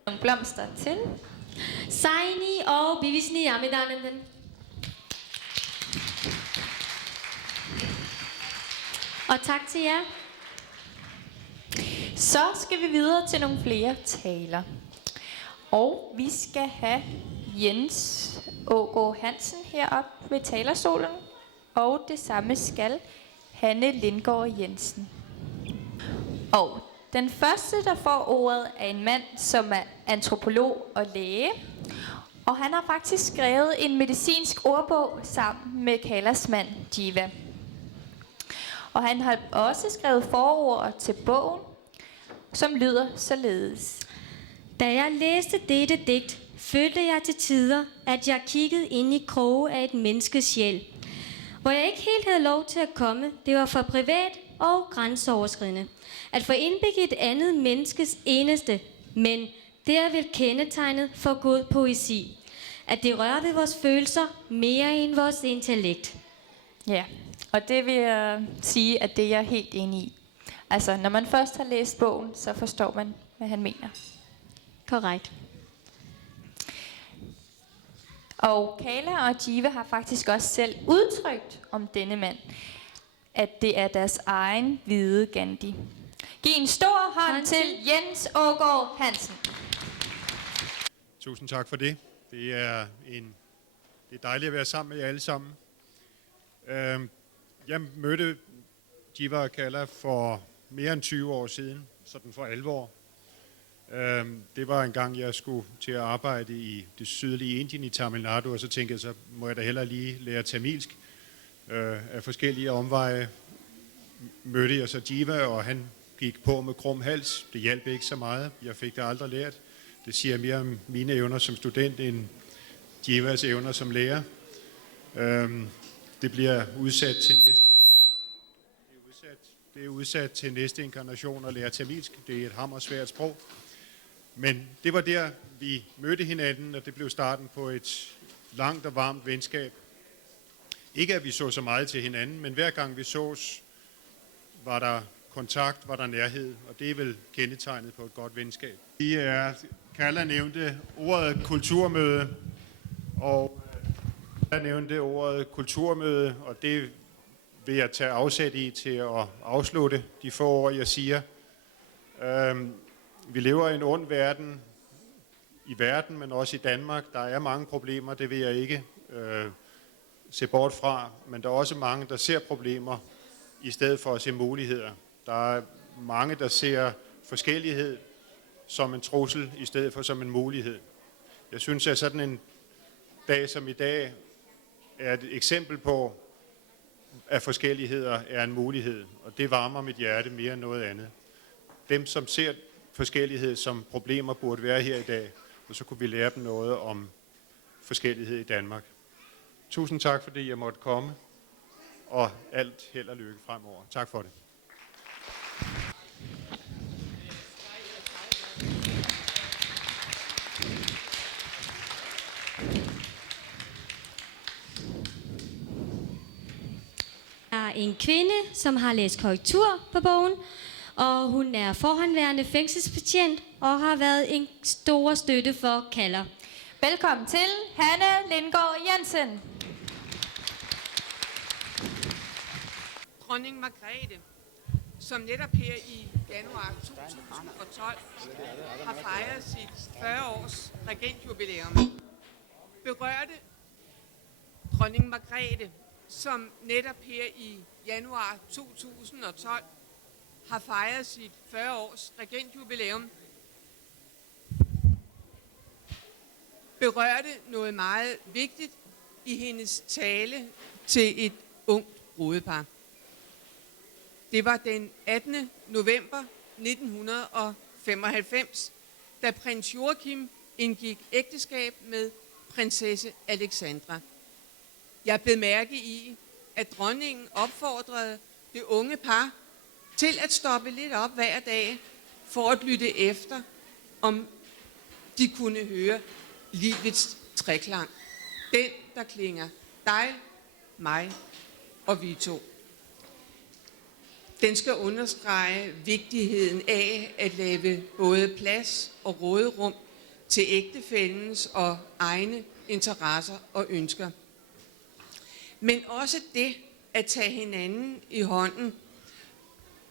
Nogle blomster til. Saini og Bivisni Amidananden. Og tak til jer. Så skal vi videre til nogle flere taler. Og vi skal have Jens Aagaard Hansen herop ved talerstolen. Og det samme skal Hanne Lindgaard Jensen. Og den første, der får ordet, er en mand, som er antropolog og læge. Og han har faktisk skrevet en medicinsk ordbog sammen med Kalas mand Jiva. Og han har også skrevet forord til bogen, som lyder således. Da jeg læste dette digt, følte jeg til tider, at jeg kiggede ind i kroge af et menneskes sjæl. Hvor jeg ikke helt havde lov til at komme, det var for privat og grænseoverskridende. At få indblik i et andet menneskes eneste, men det er vel kendetegnet for god poesi. At det rører ved vores følelser mere end vores intellekt. Ja, og det vil jeg sige, at det er jeg helt enig i. Altså, når man først har læst bogen, så forstår man, hvad han mener. Korrekt. Og Kala og Jiva har faktisk også selv udtrykt om denne mand, at det er deres egen hvide Gandhi. Giv en stor hånd til Jens Aagaard Hansen. Tusind tak for det. Det er dejligt at være sammen med jer alle sammen. Jeg mødte Jiva og Kala for mere end 20 år siden, sådan for alvor. Det var en gang, jeg skulle til at arbejde i det sydlige Indien i Tamil Nadu, og så tænkte jeg, så må jeg da hellere lige lære tamilsk. Af forskellige omveje mødte jeg så Jiva, og han gik på med krum hals. Det hjalp ikke så meget. Jeg fik det aldrig lært. Det siger mere om mine evner som student, end Jivas evner som lærer. Det bliver udsat til næste inkarnation at lære tamilsk. Det er et hammersvært sprog. Men det var der, vi mødte hinanden, og det blev starten på et langt og varmt venskab. Ikke at vi så så meget til hinanden, men hver gang vi sås, var der kontakt, var der nærhed, og det er vel kendetegnet på et godt venskab. Kala nævnte ordet kulturmøde, og jeg nævnte ordet kulturmøde, og det vil jeg tage afsæt i til at afslutte de få ord, jeg siger. Vi lever i en ond verden, men også i Danmark. Der er mange problemer, det vil jeg ikke se bort fra, men der er også mange, der ser problemer i stedet for at se muligheder. Der er mange, der ser forskellighed som en trussel i stedet for som en mulighed. Jeg synes, at sådan en dag som i dag er et eksempel på, at forskelligheder er en mulighed, og det varmer mit hjerte mere end noget andet. Dem, som ser forskellighed som problemer, burde være her i dag, og så kunne vi lære dem noget om forskellighed i Danmark. Tusind tak, fordi jeg måtte komme, og alt held og lykke fremover. Tak for det. Er en kvinde, som har læst korrektur på bogen, og hun er forhåndværende fængselsbetjent og har været en stor støtte for Kala. Velkommen til Hanne Lindgaard Jensen. Dronning Margrethe, som netop her i januar 2012 har fejret sit 40 års regentjubilæum, berørte dronning Margrethe, som netop her i januar 2012 har fejret sit 40 års regentjubilæum, berørte noget meget vigtigt i hendes tale til et ungt brudepar. Det var den 18. november 1995, da prins Joachim indgik ægteskab med prinsesse Alexandra. Jeg blev mærke i, at dronningen opfordrede det unge par til at stoppe lidt op hver dag for at lytte efter, om de kunne høre livets treklang. Den, der klinger dig, mig og vi to. Den skal understrege vigtigheden af at lave både plads og råderum til ægtefællens og egne interesser og ønsker. Men også det at tage hinanden i hånden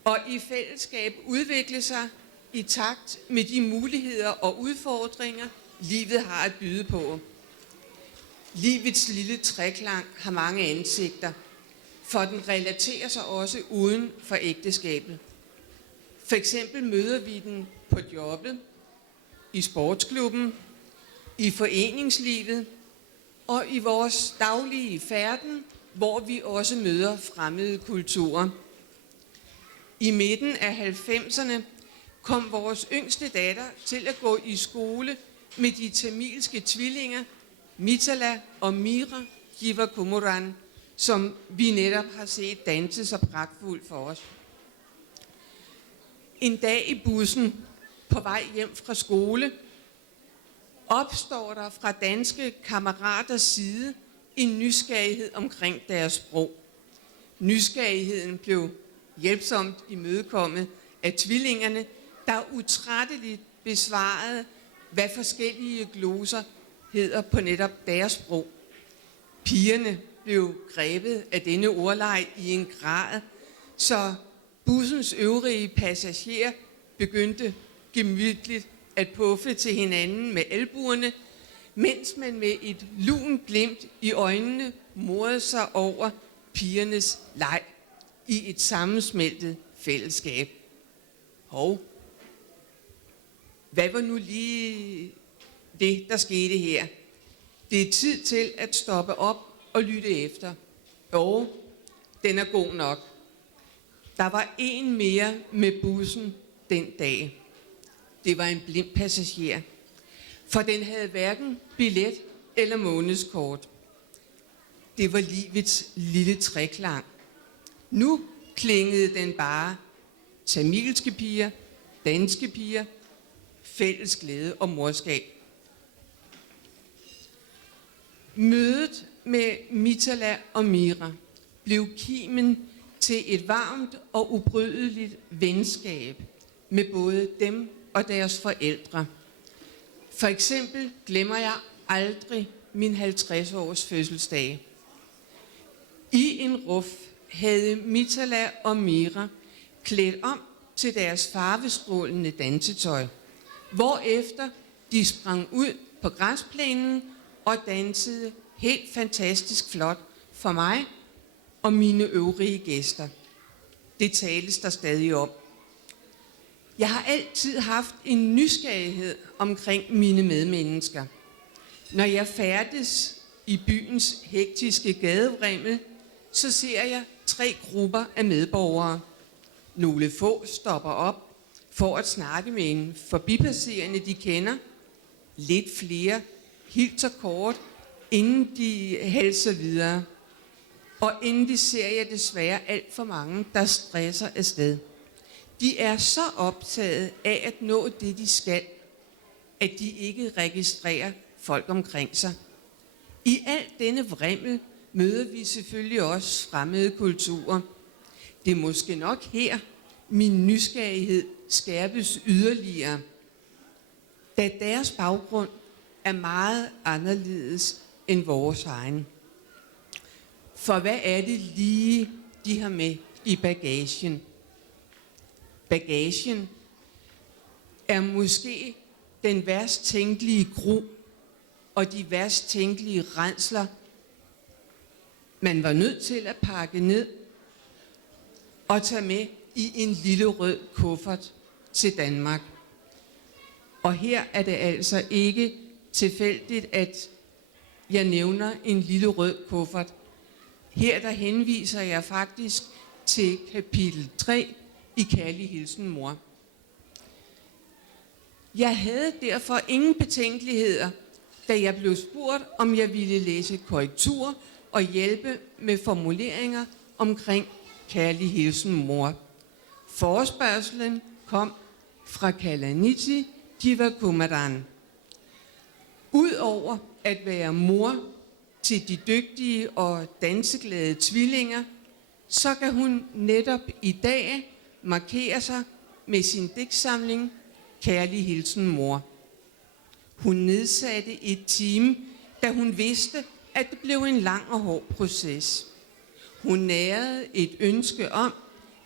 og i fællesskab udvikle sig i takt med de muligheder og udfordringer, livet har at byde på. Livets lille treklang har mange ansigter, for den relaterer sig også uden for ægteskabet. For eksempel møder vi den på jobbet, i sportsklubben, i foreningslivet og i vores daglige færden, hvor vi også møder fremmede kulturer. I midten af 90'erne kom vores yngste datter til at gå i skole med de tamilske tvillinger Mitala og Mira Jivakumuran, som vi netop har set danse så pragtfuldt for os. En dag i bussen på vej hjem fra skole opstår der fra danske kammeraters side en nysgerrighed omkring deres sprog. Nysgerrigheden blev hjælpsomt imødekommet af tvillingerne, der utrætteligt besvarede, hvad forskellige gloser hedder på netop deres sprog. Pigerne blev grebet af denne ordleg i en grad, så bussens øvrige passagerer begyndte gemytligt at puffe til hinanden med albuerne, mens man med et lunt glimt i øjnene morede sig over pigernes leg i et sammensmeltet fællesskab. Hvad var nu lige det, der skete her? Det er tid til at stoppe op og lytte efter. Den er god nok. Der var en mere med bussen den dag. Det var en blind passager, for den havde hverken billet eller månedskort. Det var livets lille treklang. Nu klingede den bare tamilske piger, danske piger, fælles glæde og morskab. Mødet med Mitala og Mira blev kimen til et varmt og ubrydeligt venskab med både dem og deres forældre. For eksempel glemmer jeg aldrig min 50-års fødselsdag. I en ruf havde Mitala og Mira klædt om til deres farvestrålende dansetøj, hvorefter de sprang ud på græsplænen og dansede helt fantastisk flot for mig og mine øvrige gæster. Det tales der stadig om. Jeg har altid haft en nysgerrighed omkring mine medmennesker. Når jeg færdes i byens hektiske gadevrimmel, så ser jeg 3 grupper af medborgere. Nogle få stopper op for at snakke med en forbipasserende, de kender. Lidt flere hilser kort, inden de halser videre. Og endelig ser jeg desværre alt for mange, der stresser afsted. De er så optaget af at nå det, de skal, at de ikke registrerer folk omkring sig. I al denne vrimmel møder vi selvfølgelig også fremmede kulturer. Det er måske nok her, min nysgerrighed skærpes yderligere, da deres baggrund er meget anderledes end vores egen. For hvad er det lige, de har med i bagagen? Bagagen er måske den værst tænkelige gru og de værst tænkelige rædsler, man var nødt til at pakke ned og tage med i en lille rød kuffert til Danmark. Og her er det altså ikke tilfældigt, at jeg nævner en lille rød kuffert. Her der henviser jeg faktisk til kapitel 3 i Kærlig hilsen mor. Jeg havde derfor ingen betænkeligheder, da jeg blev spurgt, om jeg ville læse korrektur og hjælpe med formuleringer omkring Kærlig hilsen mor. Forespørgselen kom fra Kalaniti Jivakumaran. Udover at være mor til de dygtige og danseglade tvillinger, så kan hun netop i dag markere sig med sin digtsamling Kærlig hilsen mor. Hun nedsatte et team, da hun vidste, at det blev en lang og hård proces. Hun nærede et ønske om,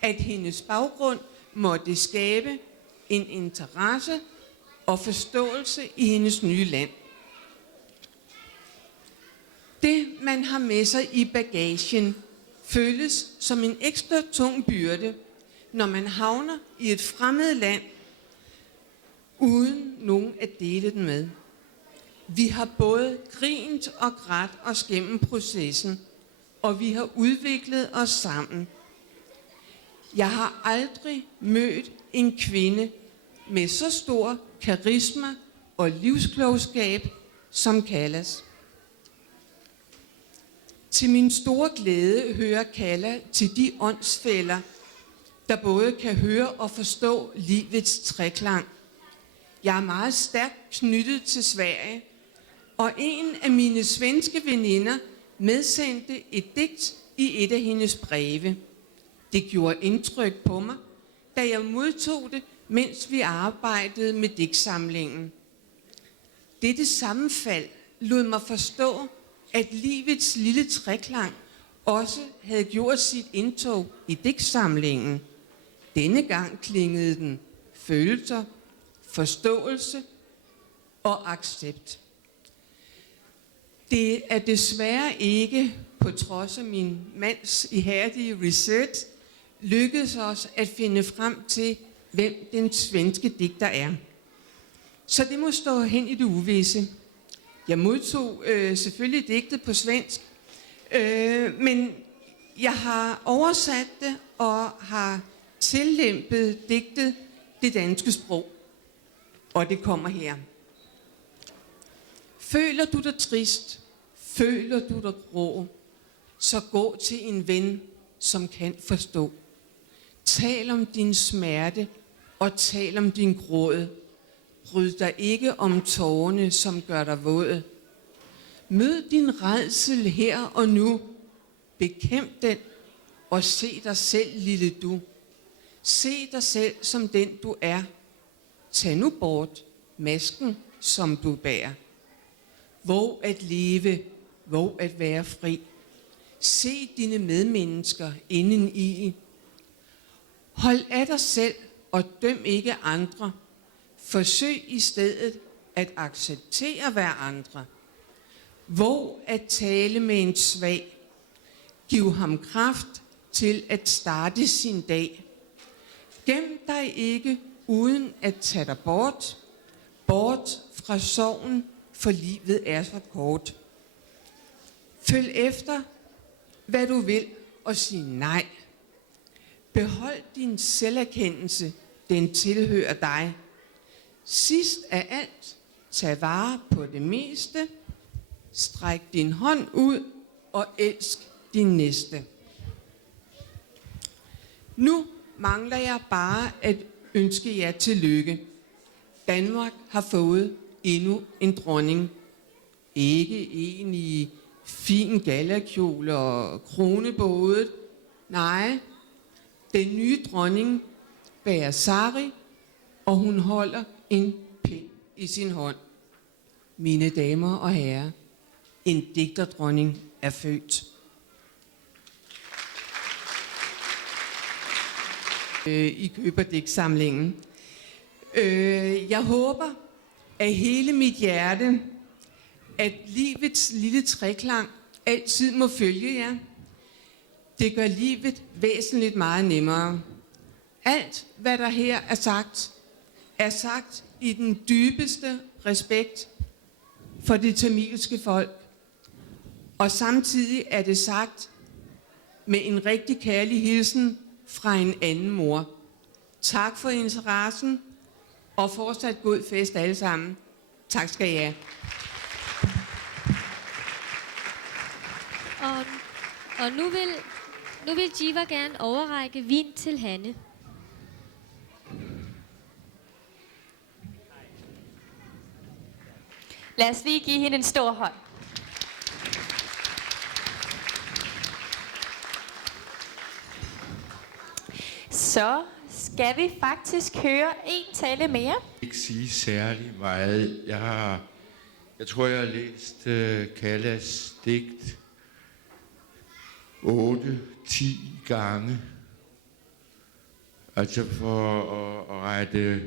at hendes baggrund måtte skabe en interesse og forståelse i hendes nye land. Det, man har med sig i bagagen, føles som en ekstra tung byrde, når man havner i et fremmed land, uden nogen at dele den med. Vi har både grint og grædt os gennem processen, og vi har udviklet os sammen. Jeg har aldrig mødt en kvinde med så stor karisma og livsklogskab som Kallas. Til min store glæde hører Kalla til de åndsfæller, der både kan høre og forstå livets treklang. Jeg er meget stærkt knyttet til Sverige, og en af mine svenske veninder medsendte et digt i et af hendes breve. Det gjorde indtryk på mig, da jeg modtog det, mens vi arbejdede med digtsamlingen. Dette sammenfald lod mig forstå, at livets lille treklang også havde gjort sit indtog i digtsamlingen. Denne gang klingede den følelser, forståelse og accept. Det er desværre ikke, på trods af min mands ihærdige research, lykkedes os at finde frem til, hvem den svenske digter er. Så det må stå hen i det uvisse. Jeg modtog selvfølgelig digtet på svensk, men jeg har oversat det og har tillempet digtet det danske sprog. Og det kommer her. Føler du dig trist? Føler du dig grå? Så gå til en ven, som kan forstå. Tal om din smerte og tal om din gråd. Bryd dig ikke om tårerne, som gør dig våd. Mød din rædsel her og nu. Bekæmp den og se dig selv, lille du. Se dig selv som den du er. Tag nu bort masken, som du bærer. Våg at leve, våg at være fri. Se dine medmennesker inden i. Hold af dig selv og døm ikke andre. Forsøg i stedet at acceptere hverandre. Våg at tale med en svag. Giv ham kraft til at starte sin dag. Gem dig ikke uden at tage dig bort. Bort fra sorgen, for livet er så kort. Følg efter, hvad du vil, og sig nej. Behold din selverkendelse, den tilhører dig. Sidst af alt, tag vare på det meste. Stræk din hånd ud og elsk din næste. Nu mangler jeg bare at ønske jer tillykke. Danmark har fået endnu en dronning. Ikke en i fin galakjole og kronebådet. Nej, den nye dronning bærer sari, og hun holder en pind i sin hånd. Mine damer og herrer, en digterdronning er født. I Køberdigtsamlingen. Jeg håber af hele mit hjerte, at livets lille treklang altid må følge jer. Det gør livet væsentligt meget nemmere. Alt, hvad der her er sagt i den dybeste respekt for det tamilske folk. Og samtidig er det sagt med en rigtig kærlig hilsen fra en anden mor. Tak for interessen, og fortsat god fest alle sammen. Tak skal I have. Og nu vil Jiva gerne overrække vin til Hanne. Lad os lige give hende en stor hånd. Så skal vi faktisk høre en tale mere. Ikke sige særlig meget. Jeg tror, jeg har læst Callas digt 8-10 gange. Altså for at rette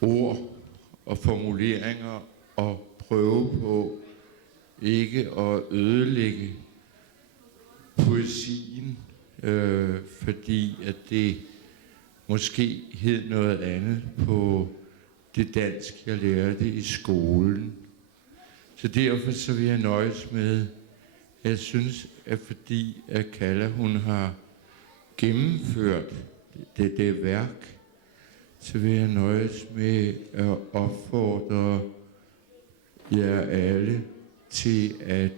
ord og formuleringer og prøve på ikke at ødelægge poesien, fordi at det måske hed noget andet på det dansk, jeg lærte i skolen. Så derfor så vil jeg nøjes med, jeg synes, at fordi at Calla, hun har gennemført det værk, så vil jeg nøjes med at opfordre jer alle til at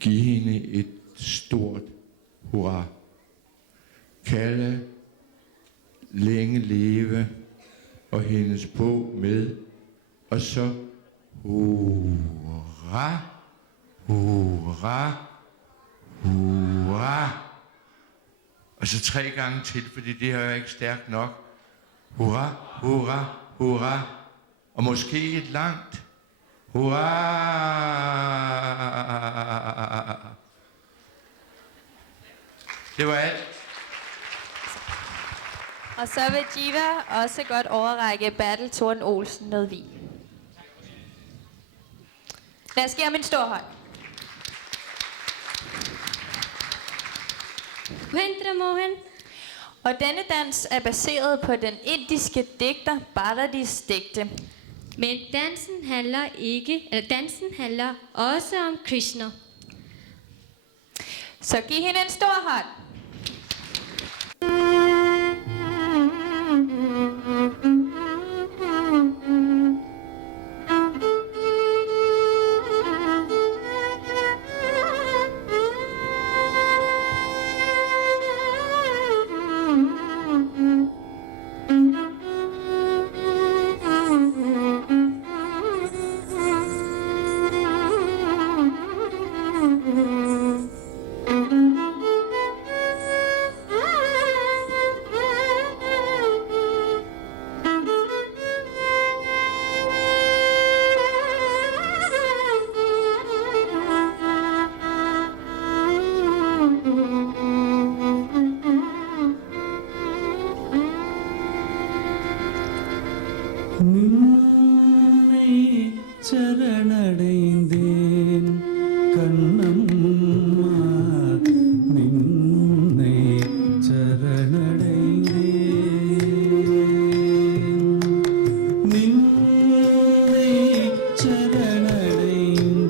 give hende et stort hurra. Calla, længe leve, og hendes bog med, og så hurra, hurra, hurra. Og så 3 gange til, fordi det her er ikke stærkt nok. Hurra, hurra, hurra. Og måske et langt hurra. Det var alt. Og så vil Jiva også godt overrække Bertel Thorn Olsen noget vin. Lad os give ham en stor hånd. Mohan. Og denne dans er baseret på den indiske digter Bharadis digte. Men dansen handler også om Krishna. Så giv hende en stor hånd. சரணடைந்தேன் கண்ணம்மா நின்னை சரணடைந்தேன் நின்னை சரணடைந்தேன்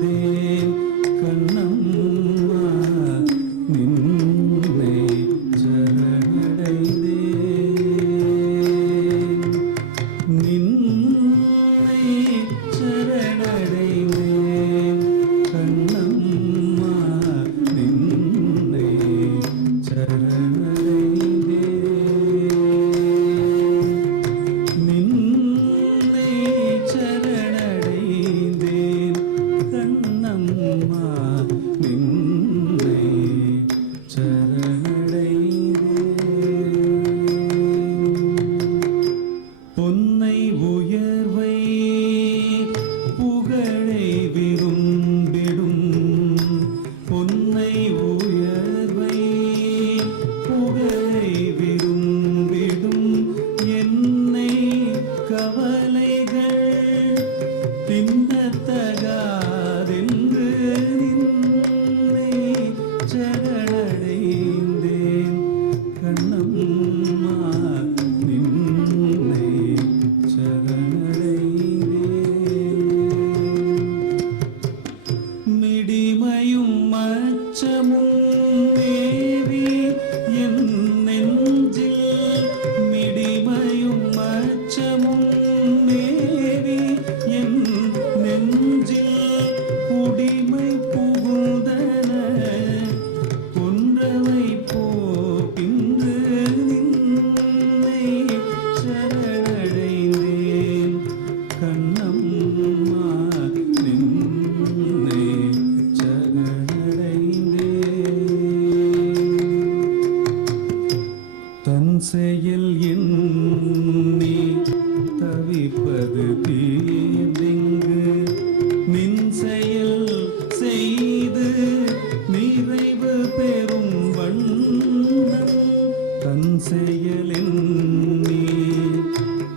கண்ணம்மா நின்னை சரணடைந்தேன் நின்னை சரணடைந்தேன் தன் செயல் எண்ணி தவிப்பது தீர்ந்திங்கு நின் செயல் செய்து நிறைவு பெறும் வண்ணம் தன் செயல் எண்ணி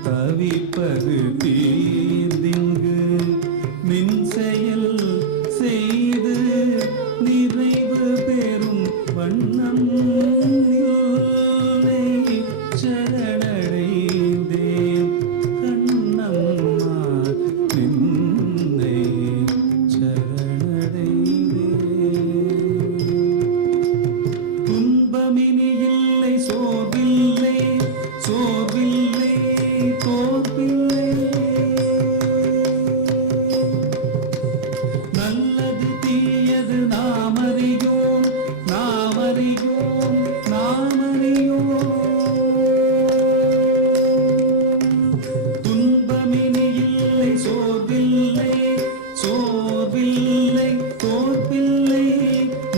தவிப்பது தீர்ந்திங்கு நின் செயல் செய்து நிறைவு பெறும் வண்ணம் சரணடைந்தேன் கண்ணம்மா நின்னை சரணடைந்தேன் துன்பமினி இல்லை சோர்வில்லை சோர்வில்லை தோற்பில்லை நல்லது தீயது நாம் அறியோம் நாம் அறியோம் நாம் அறியோம் துன்பமினி இல்லை சோர்வில்லை சோர்வில்லை தோற்பில்லை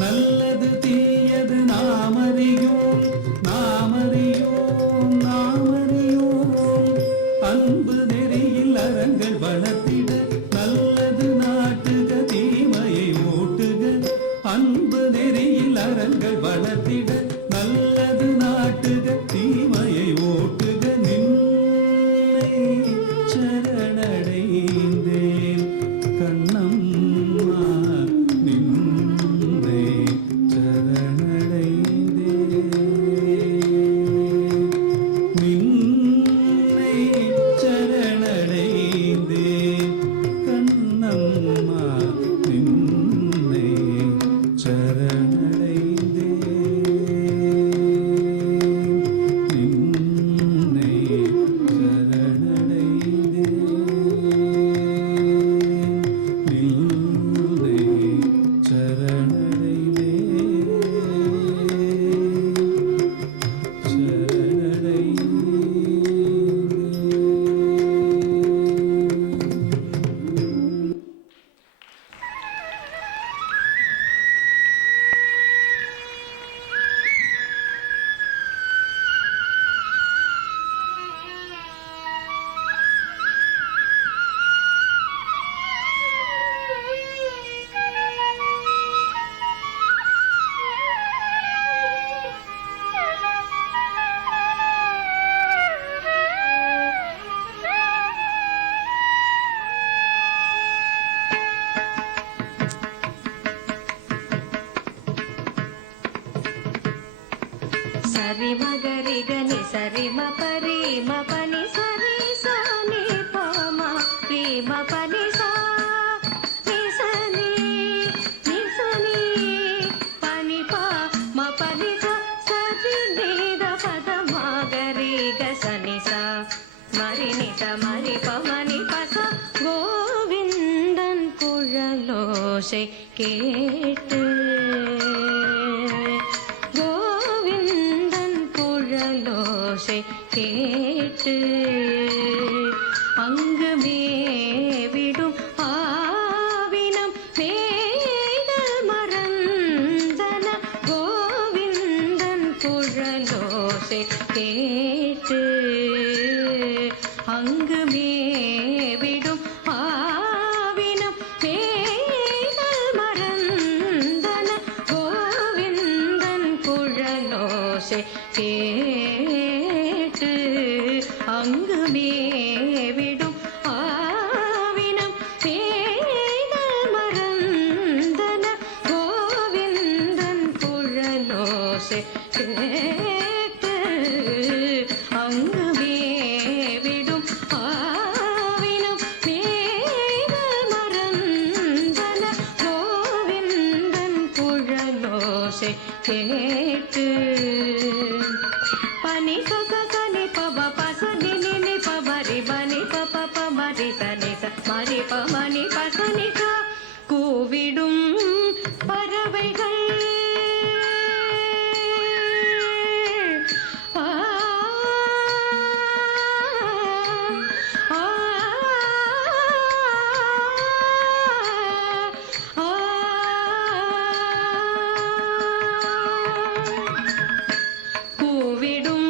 நல்லது தீயது நாம் அறியோம் நாம் அறியோம் நாம் அறியோம் அன்பு நெறியில் அறங்கள் வளர்த்திட நல்லது நாட்டுக தீமையை ஓட்டுக அன்பு நெறியில் அறங்கள் வளர்த்திட நல்லது நாட்டுக தீமையை ஓட்டுக நின்னை சரணடைந்தேன் கண்ணம்மா நின்னை சரணடைந்தேன் நின்னை சரணடைந்தேன் கண்ணம்மா நின்னை సరి మగరి గని సరి మ పరి మ పని సరి సా ని ప మ రి మ పని సా ని స ని పని ప మ పని స సరి ని ద పద మ గరి గ స ని స మరి ని స మరి ప మ ని ప స கோவிந்தன் குழலோசை கேட்டு ஓசை கேட்டு அங்கு மேவிடும் ஆவினம் மேடல் மறந்தன கோவிந்தன் குழலோசை கேட்டு அங்கு மேவிடும் ஆவினம் மேடல் மறந்தன கோவிந்தன் குழலோசை கேட்டு அங்கு மேவிடும் ஆவினம் மேடல் மறந்தன கோவிந்தன் குழலோசை கேட்டு அங்கு மேவிடும் ஆவினம் மேடல் மறந்தன கோவிந்தன் குழலோசை கேட்டு பனி சக கனி பப பச நினி நி பப ரி பனி பப ப மரி ச நி ச மரி ப மணி பச நி ச கூவிடும் பறவைகள் கூவிடும்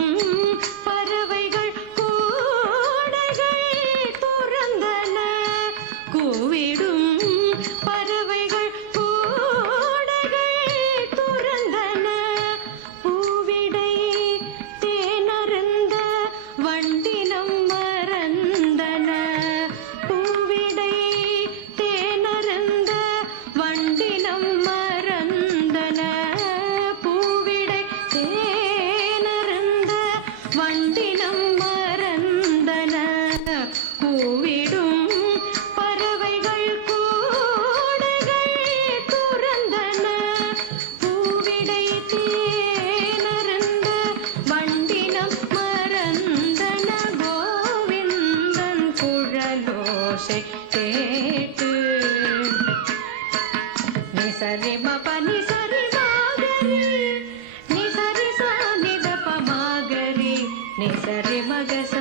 ని సరి మగ స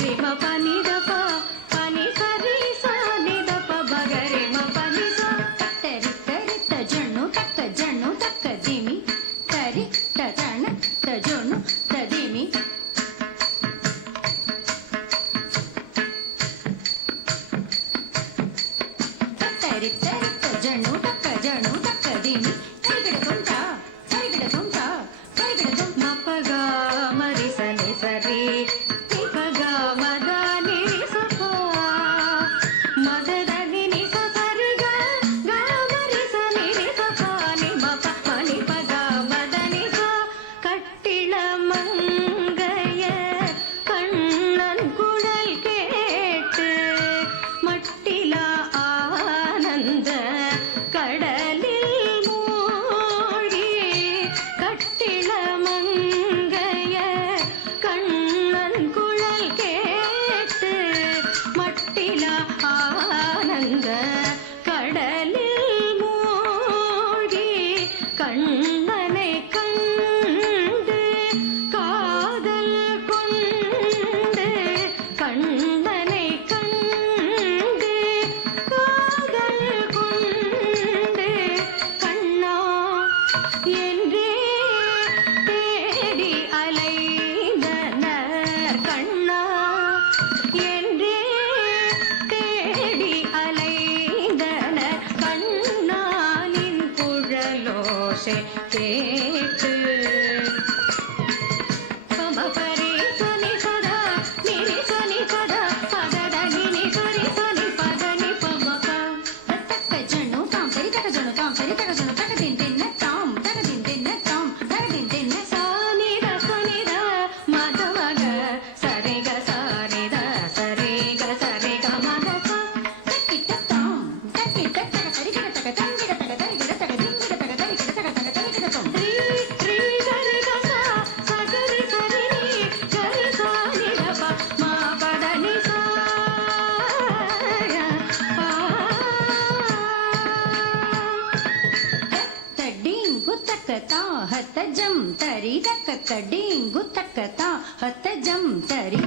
రి మ పని ద ప పని సరి స ని ద ప బగ రి మ పని స తరి తరి త జను తక్క దిమి తరి త జన త జను త దిమి తరి తరి త జను తక్క దిమి తరిగడ తుంట మ పగ మరి స ని సరి ని పగ మద ని స ప మద ద ని ని స సరి గ గ మరి స ని ని స ప ని మ ప మ ని పగ మద ని స கட்டிள மங்கைய கண்ணன் குழல் கேட்டு மட்டிலா ஆனந்த கடலில் மூழ்கி கட்டிள மங்கைய கண்ணன் குழல் கேட்டு மட்டிலா ஆனந்த கடலில் மூழ்கி கண்ணனை கண்டு காதல் கொண்டு கண்ணனை கண்டு காதல் கொண்டு கண்ணா என்றே தேடி அலைந்தனர் கண்ணா என்றே தேடி அலைந்தனர் கண்ணாலின் குழலோசை கேட்டு பம பரி சனி சதா நிரி சனி பதா பதட நினி சரி சனி பத நி பம ப தக்க ஜனு தாம் சரி தக்க ஜனு தாம் சரி தக்க ஜனு தக்க தின் தின் தாம் தக்க தின் தின் தாம் தக்க தின் தின் சனி த மத மக சரி க சரி த சரி க மத ச தக்கிட்ட தாம் தக்கிட்ட தக்க சரி க தக்க தங்கிட தக்க தரிகிட தக்க திங்கிட தக்க தரிகிட தக்க தக்க தரிகிட தாம் ரி ரி சரி க ச சரி சரி நீ சரி சனி த ப ம பத நி ச தடிங்கு தக்கதா ஹத ஜம் தரி தக்க தடிங்கு தக்கதா ஹத ஜம் தரி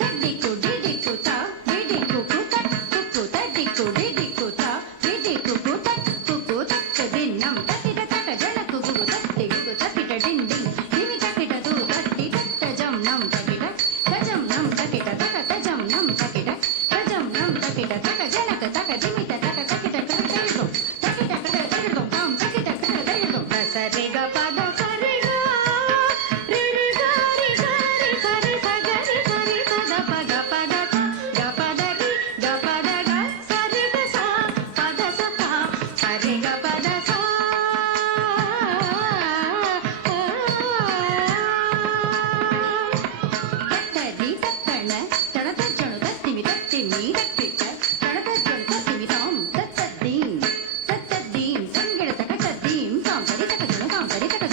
தடிக்கு டிடிக்கு தா டிடிக்கு குத குக்கு தடிக்கு டிடிக்கு தா டிடிக்கு குத குக்கு தக்க தின்னம் தட்டிட தக்க ஜனக்கு குகு தட்டி குகு தட்டிட டின் டின் திமி தட்டிட து தட்டி தட்ட ஜம் நம் தட்டிட தஜம் நம் தட்டிட தக்க தஜம் நம் தட்டிட தஜம் நம் தட்டிட தக்க ஜனக்கு தக்க திமி தக்க தட்டிட தக்க தரிதோ தட்டிட தக்க தரிதோ தாம் தட்டிட தக்க தரிதோ சரி க பத சரி க ரி ரி சரி சரி சரி சகரி சரி சத பத பத க பத ரி க பத க சரி க ச பத ச ப சரி க பத ச தரி தக்கண தடத ஜணு தத்திமி தத்திமி தத்திட்ட தடத ஜணு தத்திமி தாம் தத்ததீம் தத்ததீம் சங்கிட தக்க தத்தீம் தாம் சரி தக்க ஜணு தாம் சரி தக்க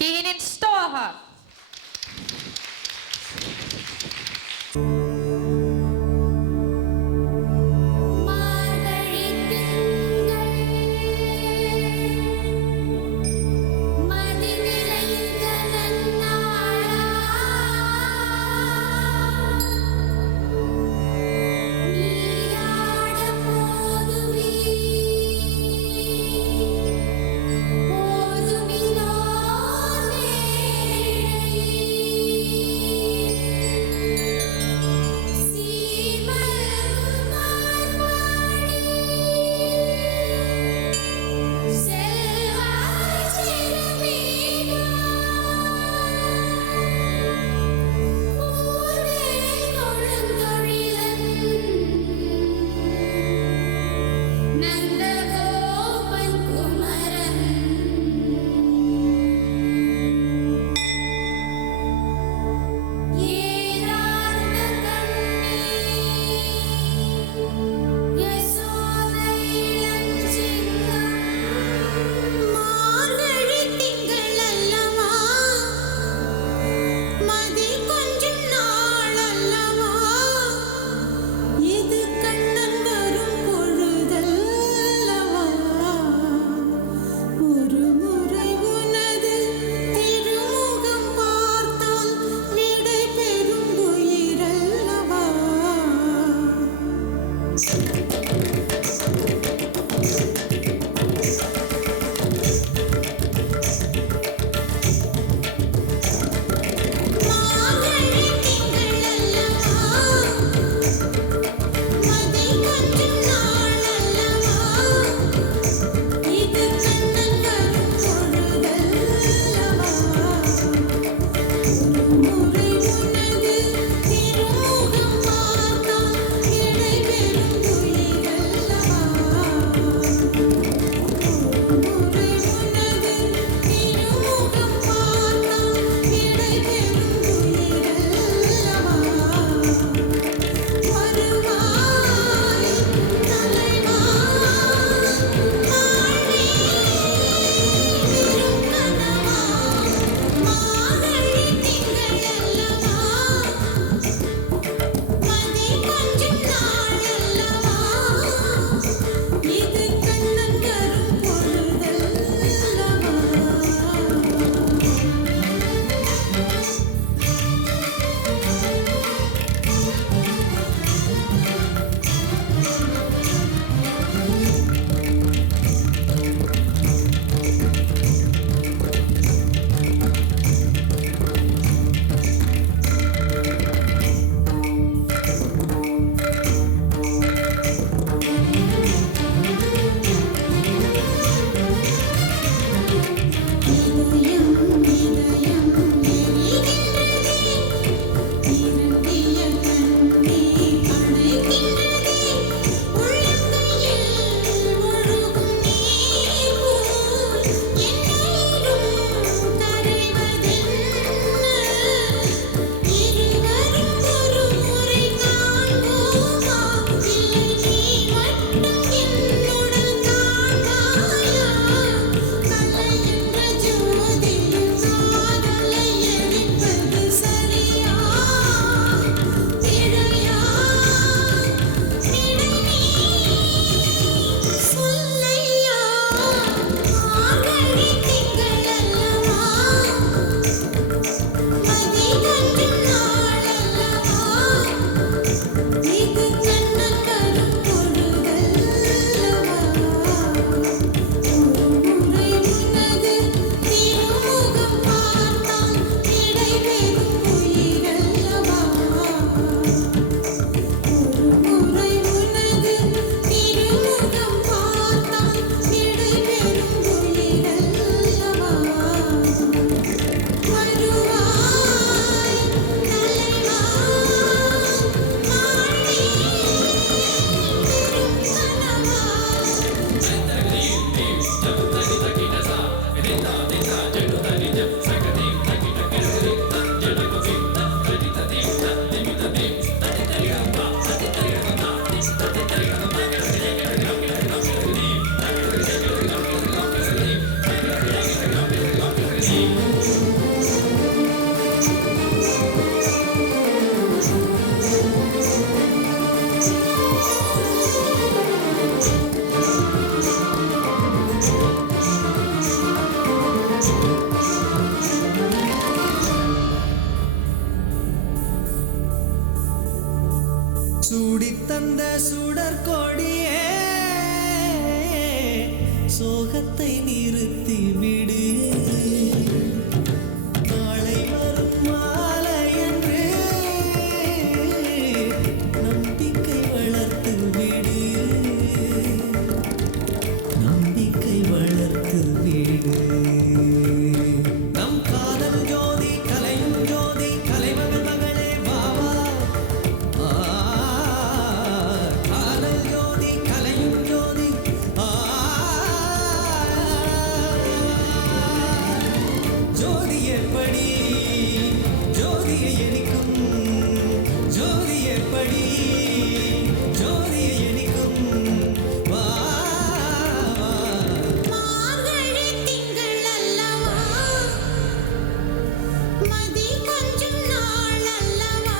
Giv hende en stor hånd. போதுமினோ சுடற்கொடியே சோகத்தை நிறுத்தி விடு நாளை வரும் மாலை என்று நம்பிக்கை வளர்த்து விடு நம்பிக்கை வளர்த்து விடு நம் காதல் ஜோதி கலையும் ஜோதி கலைமகள் மகளே வாவா காதல் ஜோதி கலையும் ஜோதி ஜோதி எப்படி ஜோதியை எனிக்கும் ஜோதி எப்படி ஜோதியை எனிக்கும் வா மார்கழி திங்கள் அல்லவா மதி கொஞ்சம் நாள் அல்லவா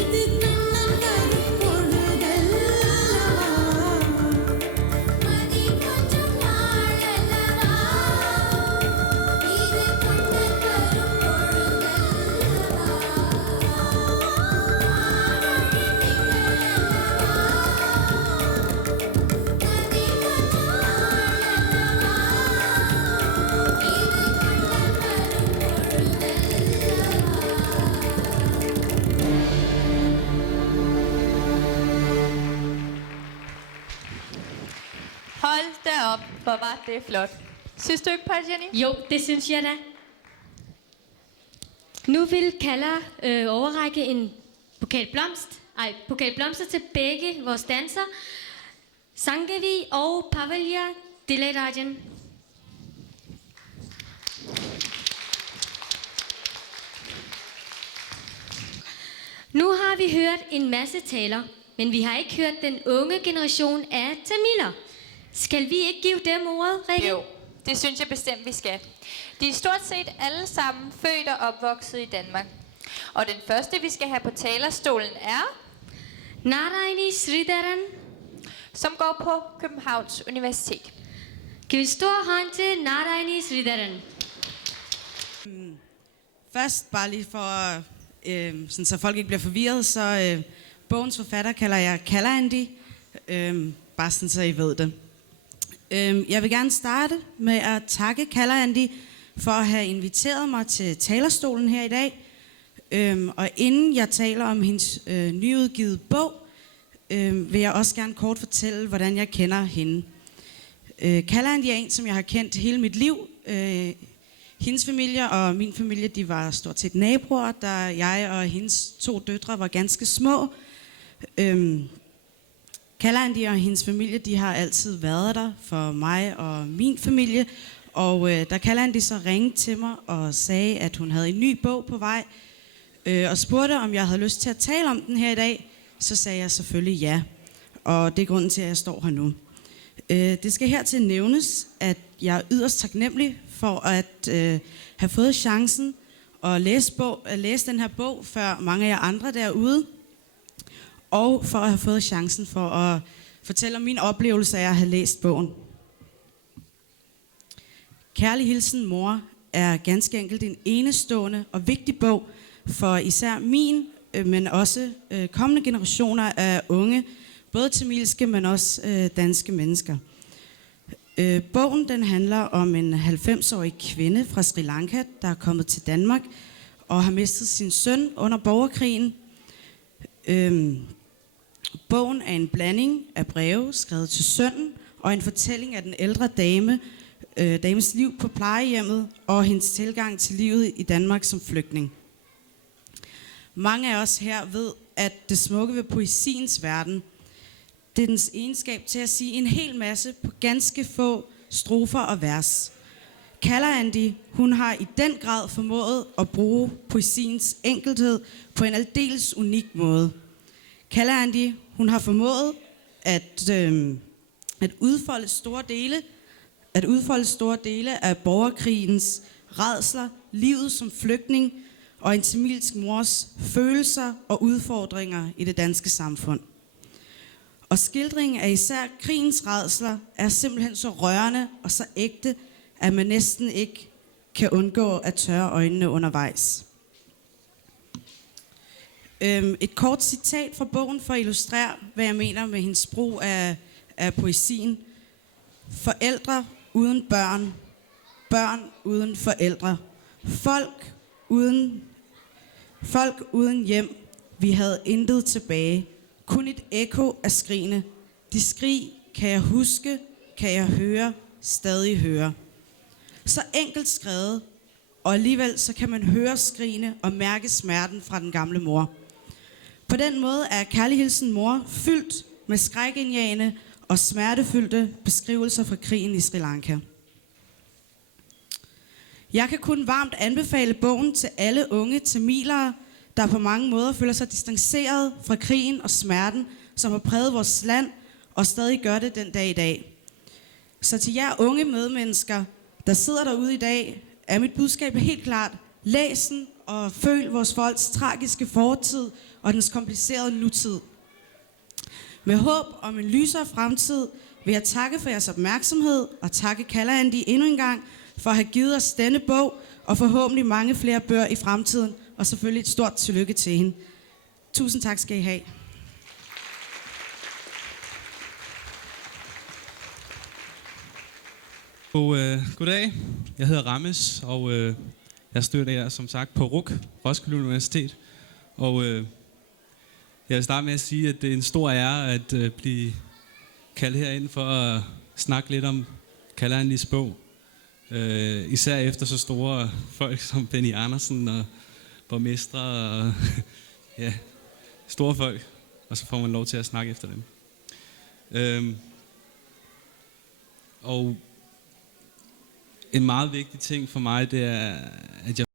இது கண்ணன் வரும் பொழுதல்லவா மதி கொஞ்சம் நாள் அல்லவா இது கண்ணன் வரும் Hold da op, hvor var det flot. Synes du ikke, Jenny? Jo, det synes jeg da. Nu vil Kalla overrække en pokal blomster til begge vores danser, Sangevi og Pavelja Dilerajan. Nu har vi hørt en masse taler, men vi har ikke hørt den unge generation af tamiler. Skal vi ikke give dem ordet, Rikke? Jo, det synes jeg bestemt, vi skal. De er stort set alle sammen født og opvokset i Danmark. Og den første, vi skal have på talerstolen, er Narayani Sridharan, som går på Københavns Universitet. Giv en stor hånd til Narayani Sridharan. Først bare lige for, sådan, så folk ikke bliver forvirret, så bogens forfatter kalder jeg Kalla-Andi, bare sådan, så I ved det. Jeg vil gerne starte med at takke Kalla-Andi for at have inviteret mig til talerstolen her i dag. Og inden jeg taler om hendes nyudgivet bog, vil jeg også gerne kort fortælle, hvordan jeg kender hende. Kalla-Andi er en, som jeg har kendt hele mit liv. Hendes familie og min familie, de var stort set naboer, da jeg og hendes 2 døtre var ganske små. Kalla-Andi og hendes familie, de har altid været der for mig og min familie. Og da Kalla-Andi så ringede til mig og sagde, at hun havde en ny bog på vej, og spurgte, om jeg havde lyst til at tale om den her i dag, så sagde jeg selvfølgelig ja. Og det er grunden til, at jeg står her nu. Det skal hertil nævnes, at jeg er yderst taknemmelig for at have fået chancen at læse den her bog før mange af jer andre derude, og for at have fået chancen for at fortælle om min oplevelse af at have læst bogen. Kærlig hilsen mor er ganske enkelt en enestående og vigtig bog for især min, men også kommende generationer af unge, både tamilske, men også danske mennesker. Bogen den handler om en 90-årig kvinde fra Sri Lanka, der er kommet til Danmark og har mistet sin søn under borgerkrigen. Bogen er en blanding af breve skrevet til sønnen og en fortælling af den ældre dames liv på plejehjemmet og hendes tilgang til livet i Danmark som flygtning. Mange af os her ved, at det smukke ved poesiens verden, det er dens egenskab til at sige en hel masse på ganske få strofer og vers. Kalla-Andi, hun har i den grad formået at bruge poesiens enkelhed på en aldeles unik måde. Kalla-Andi, hun har formået at udfolde store dele af borgerkrigens rædsler, livet som flygtning og en tamilsk mors følelser og udfordringer i det danske samfund. Og skildringen af især krigens rædsler er simpelthen så rørende og så ægte, at man næsten ikke kan undgå at tørre øjnene undervejs. Et kort citat fra bogen for at illustrere, hvad jeg mener med hendes brug af poesien. Forældre uden børn, børn uden forældre, folk uden hjem, vi havde intet tilbage, kun et ekko af skrigene. De skrig kan jeg huske, kan jeg høre, stadig høre. Så enkelt skrevet, og alligevel så kan man høre skrigene og mærke smerten fra den gamle mor. På den måde er Kærlig hilsen mor fyldt med skrækindjagende og smertefyldte beskrivelser fra krigen i Sri Lanka. Jeg kan kun varmt anbefale bogen til alle unge tamilere, der på mange måder føler sig distanceret fra krigen og smerten, som har præget vores land og stadig gør det den dag i dag. Så til jer unge medmennesker, der sidder derude i dag, er mit budskab helt klart: læs den og føl vores folks tragiske fortid og dens komplicerede nutid. Med håb om en lysere fremtid vil jeg takke for jeres opmærksomhed og takke Kalaalandi endnu en gang for at have givet os denne bog og forhåbentlig mange flere bøger i fremtiden, og selvfølgelig et stort tillykke til hende. Tusind tak skal I have. Goddag, jeg hedder Rames, og jeg studerer som sagt på RUC, Roskilde Universitet. Og jeg vil starte med at sige, at det er en stor ære at blive kaldt herind for at snakke lidt om Kalaalandis bog. Især efter så store folk som Benny Andersen og borgmestre og ja, store folk. Og så får man lov til at snakke efter dem. Og en meget vigtig ting for mig, det er, at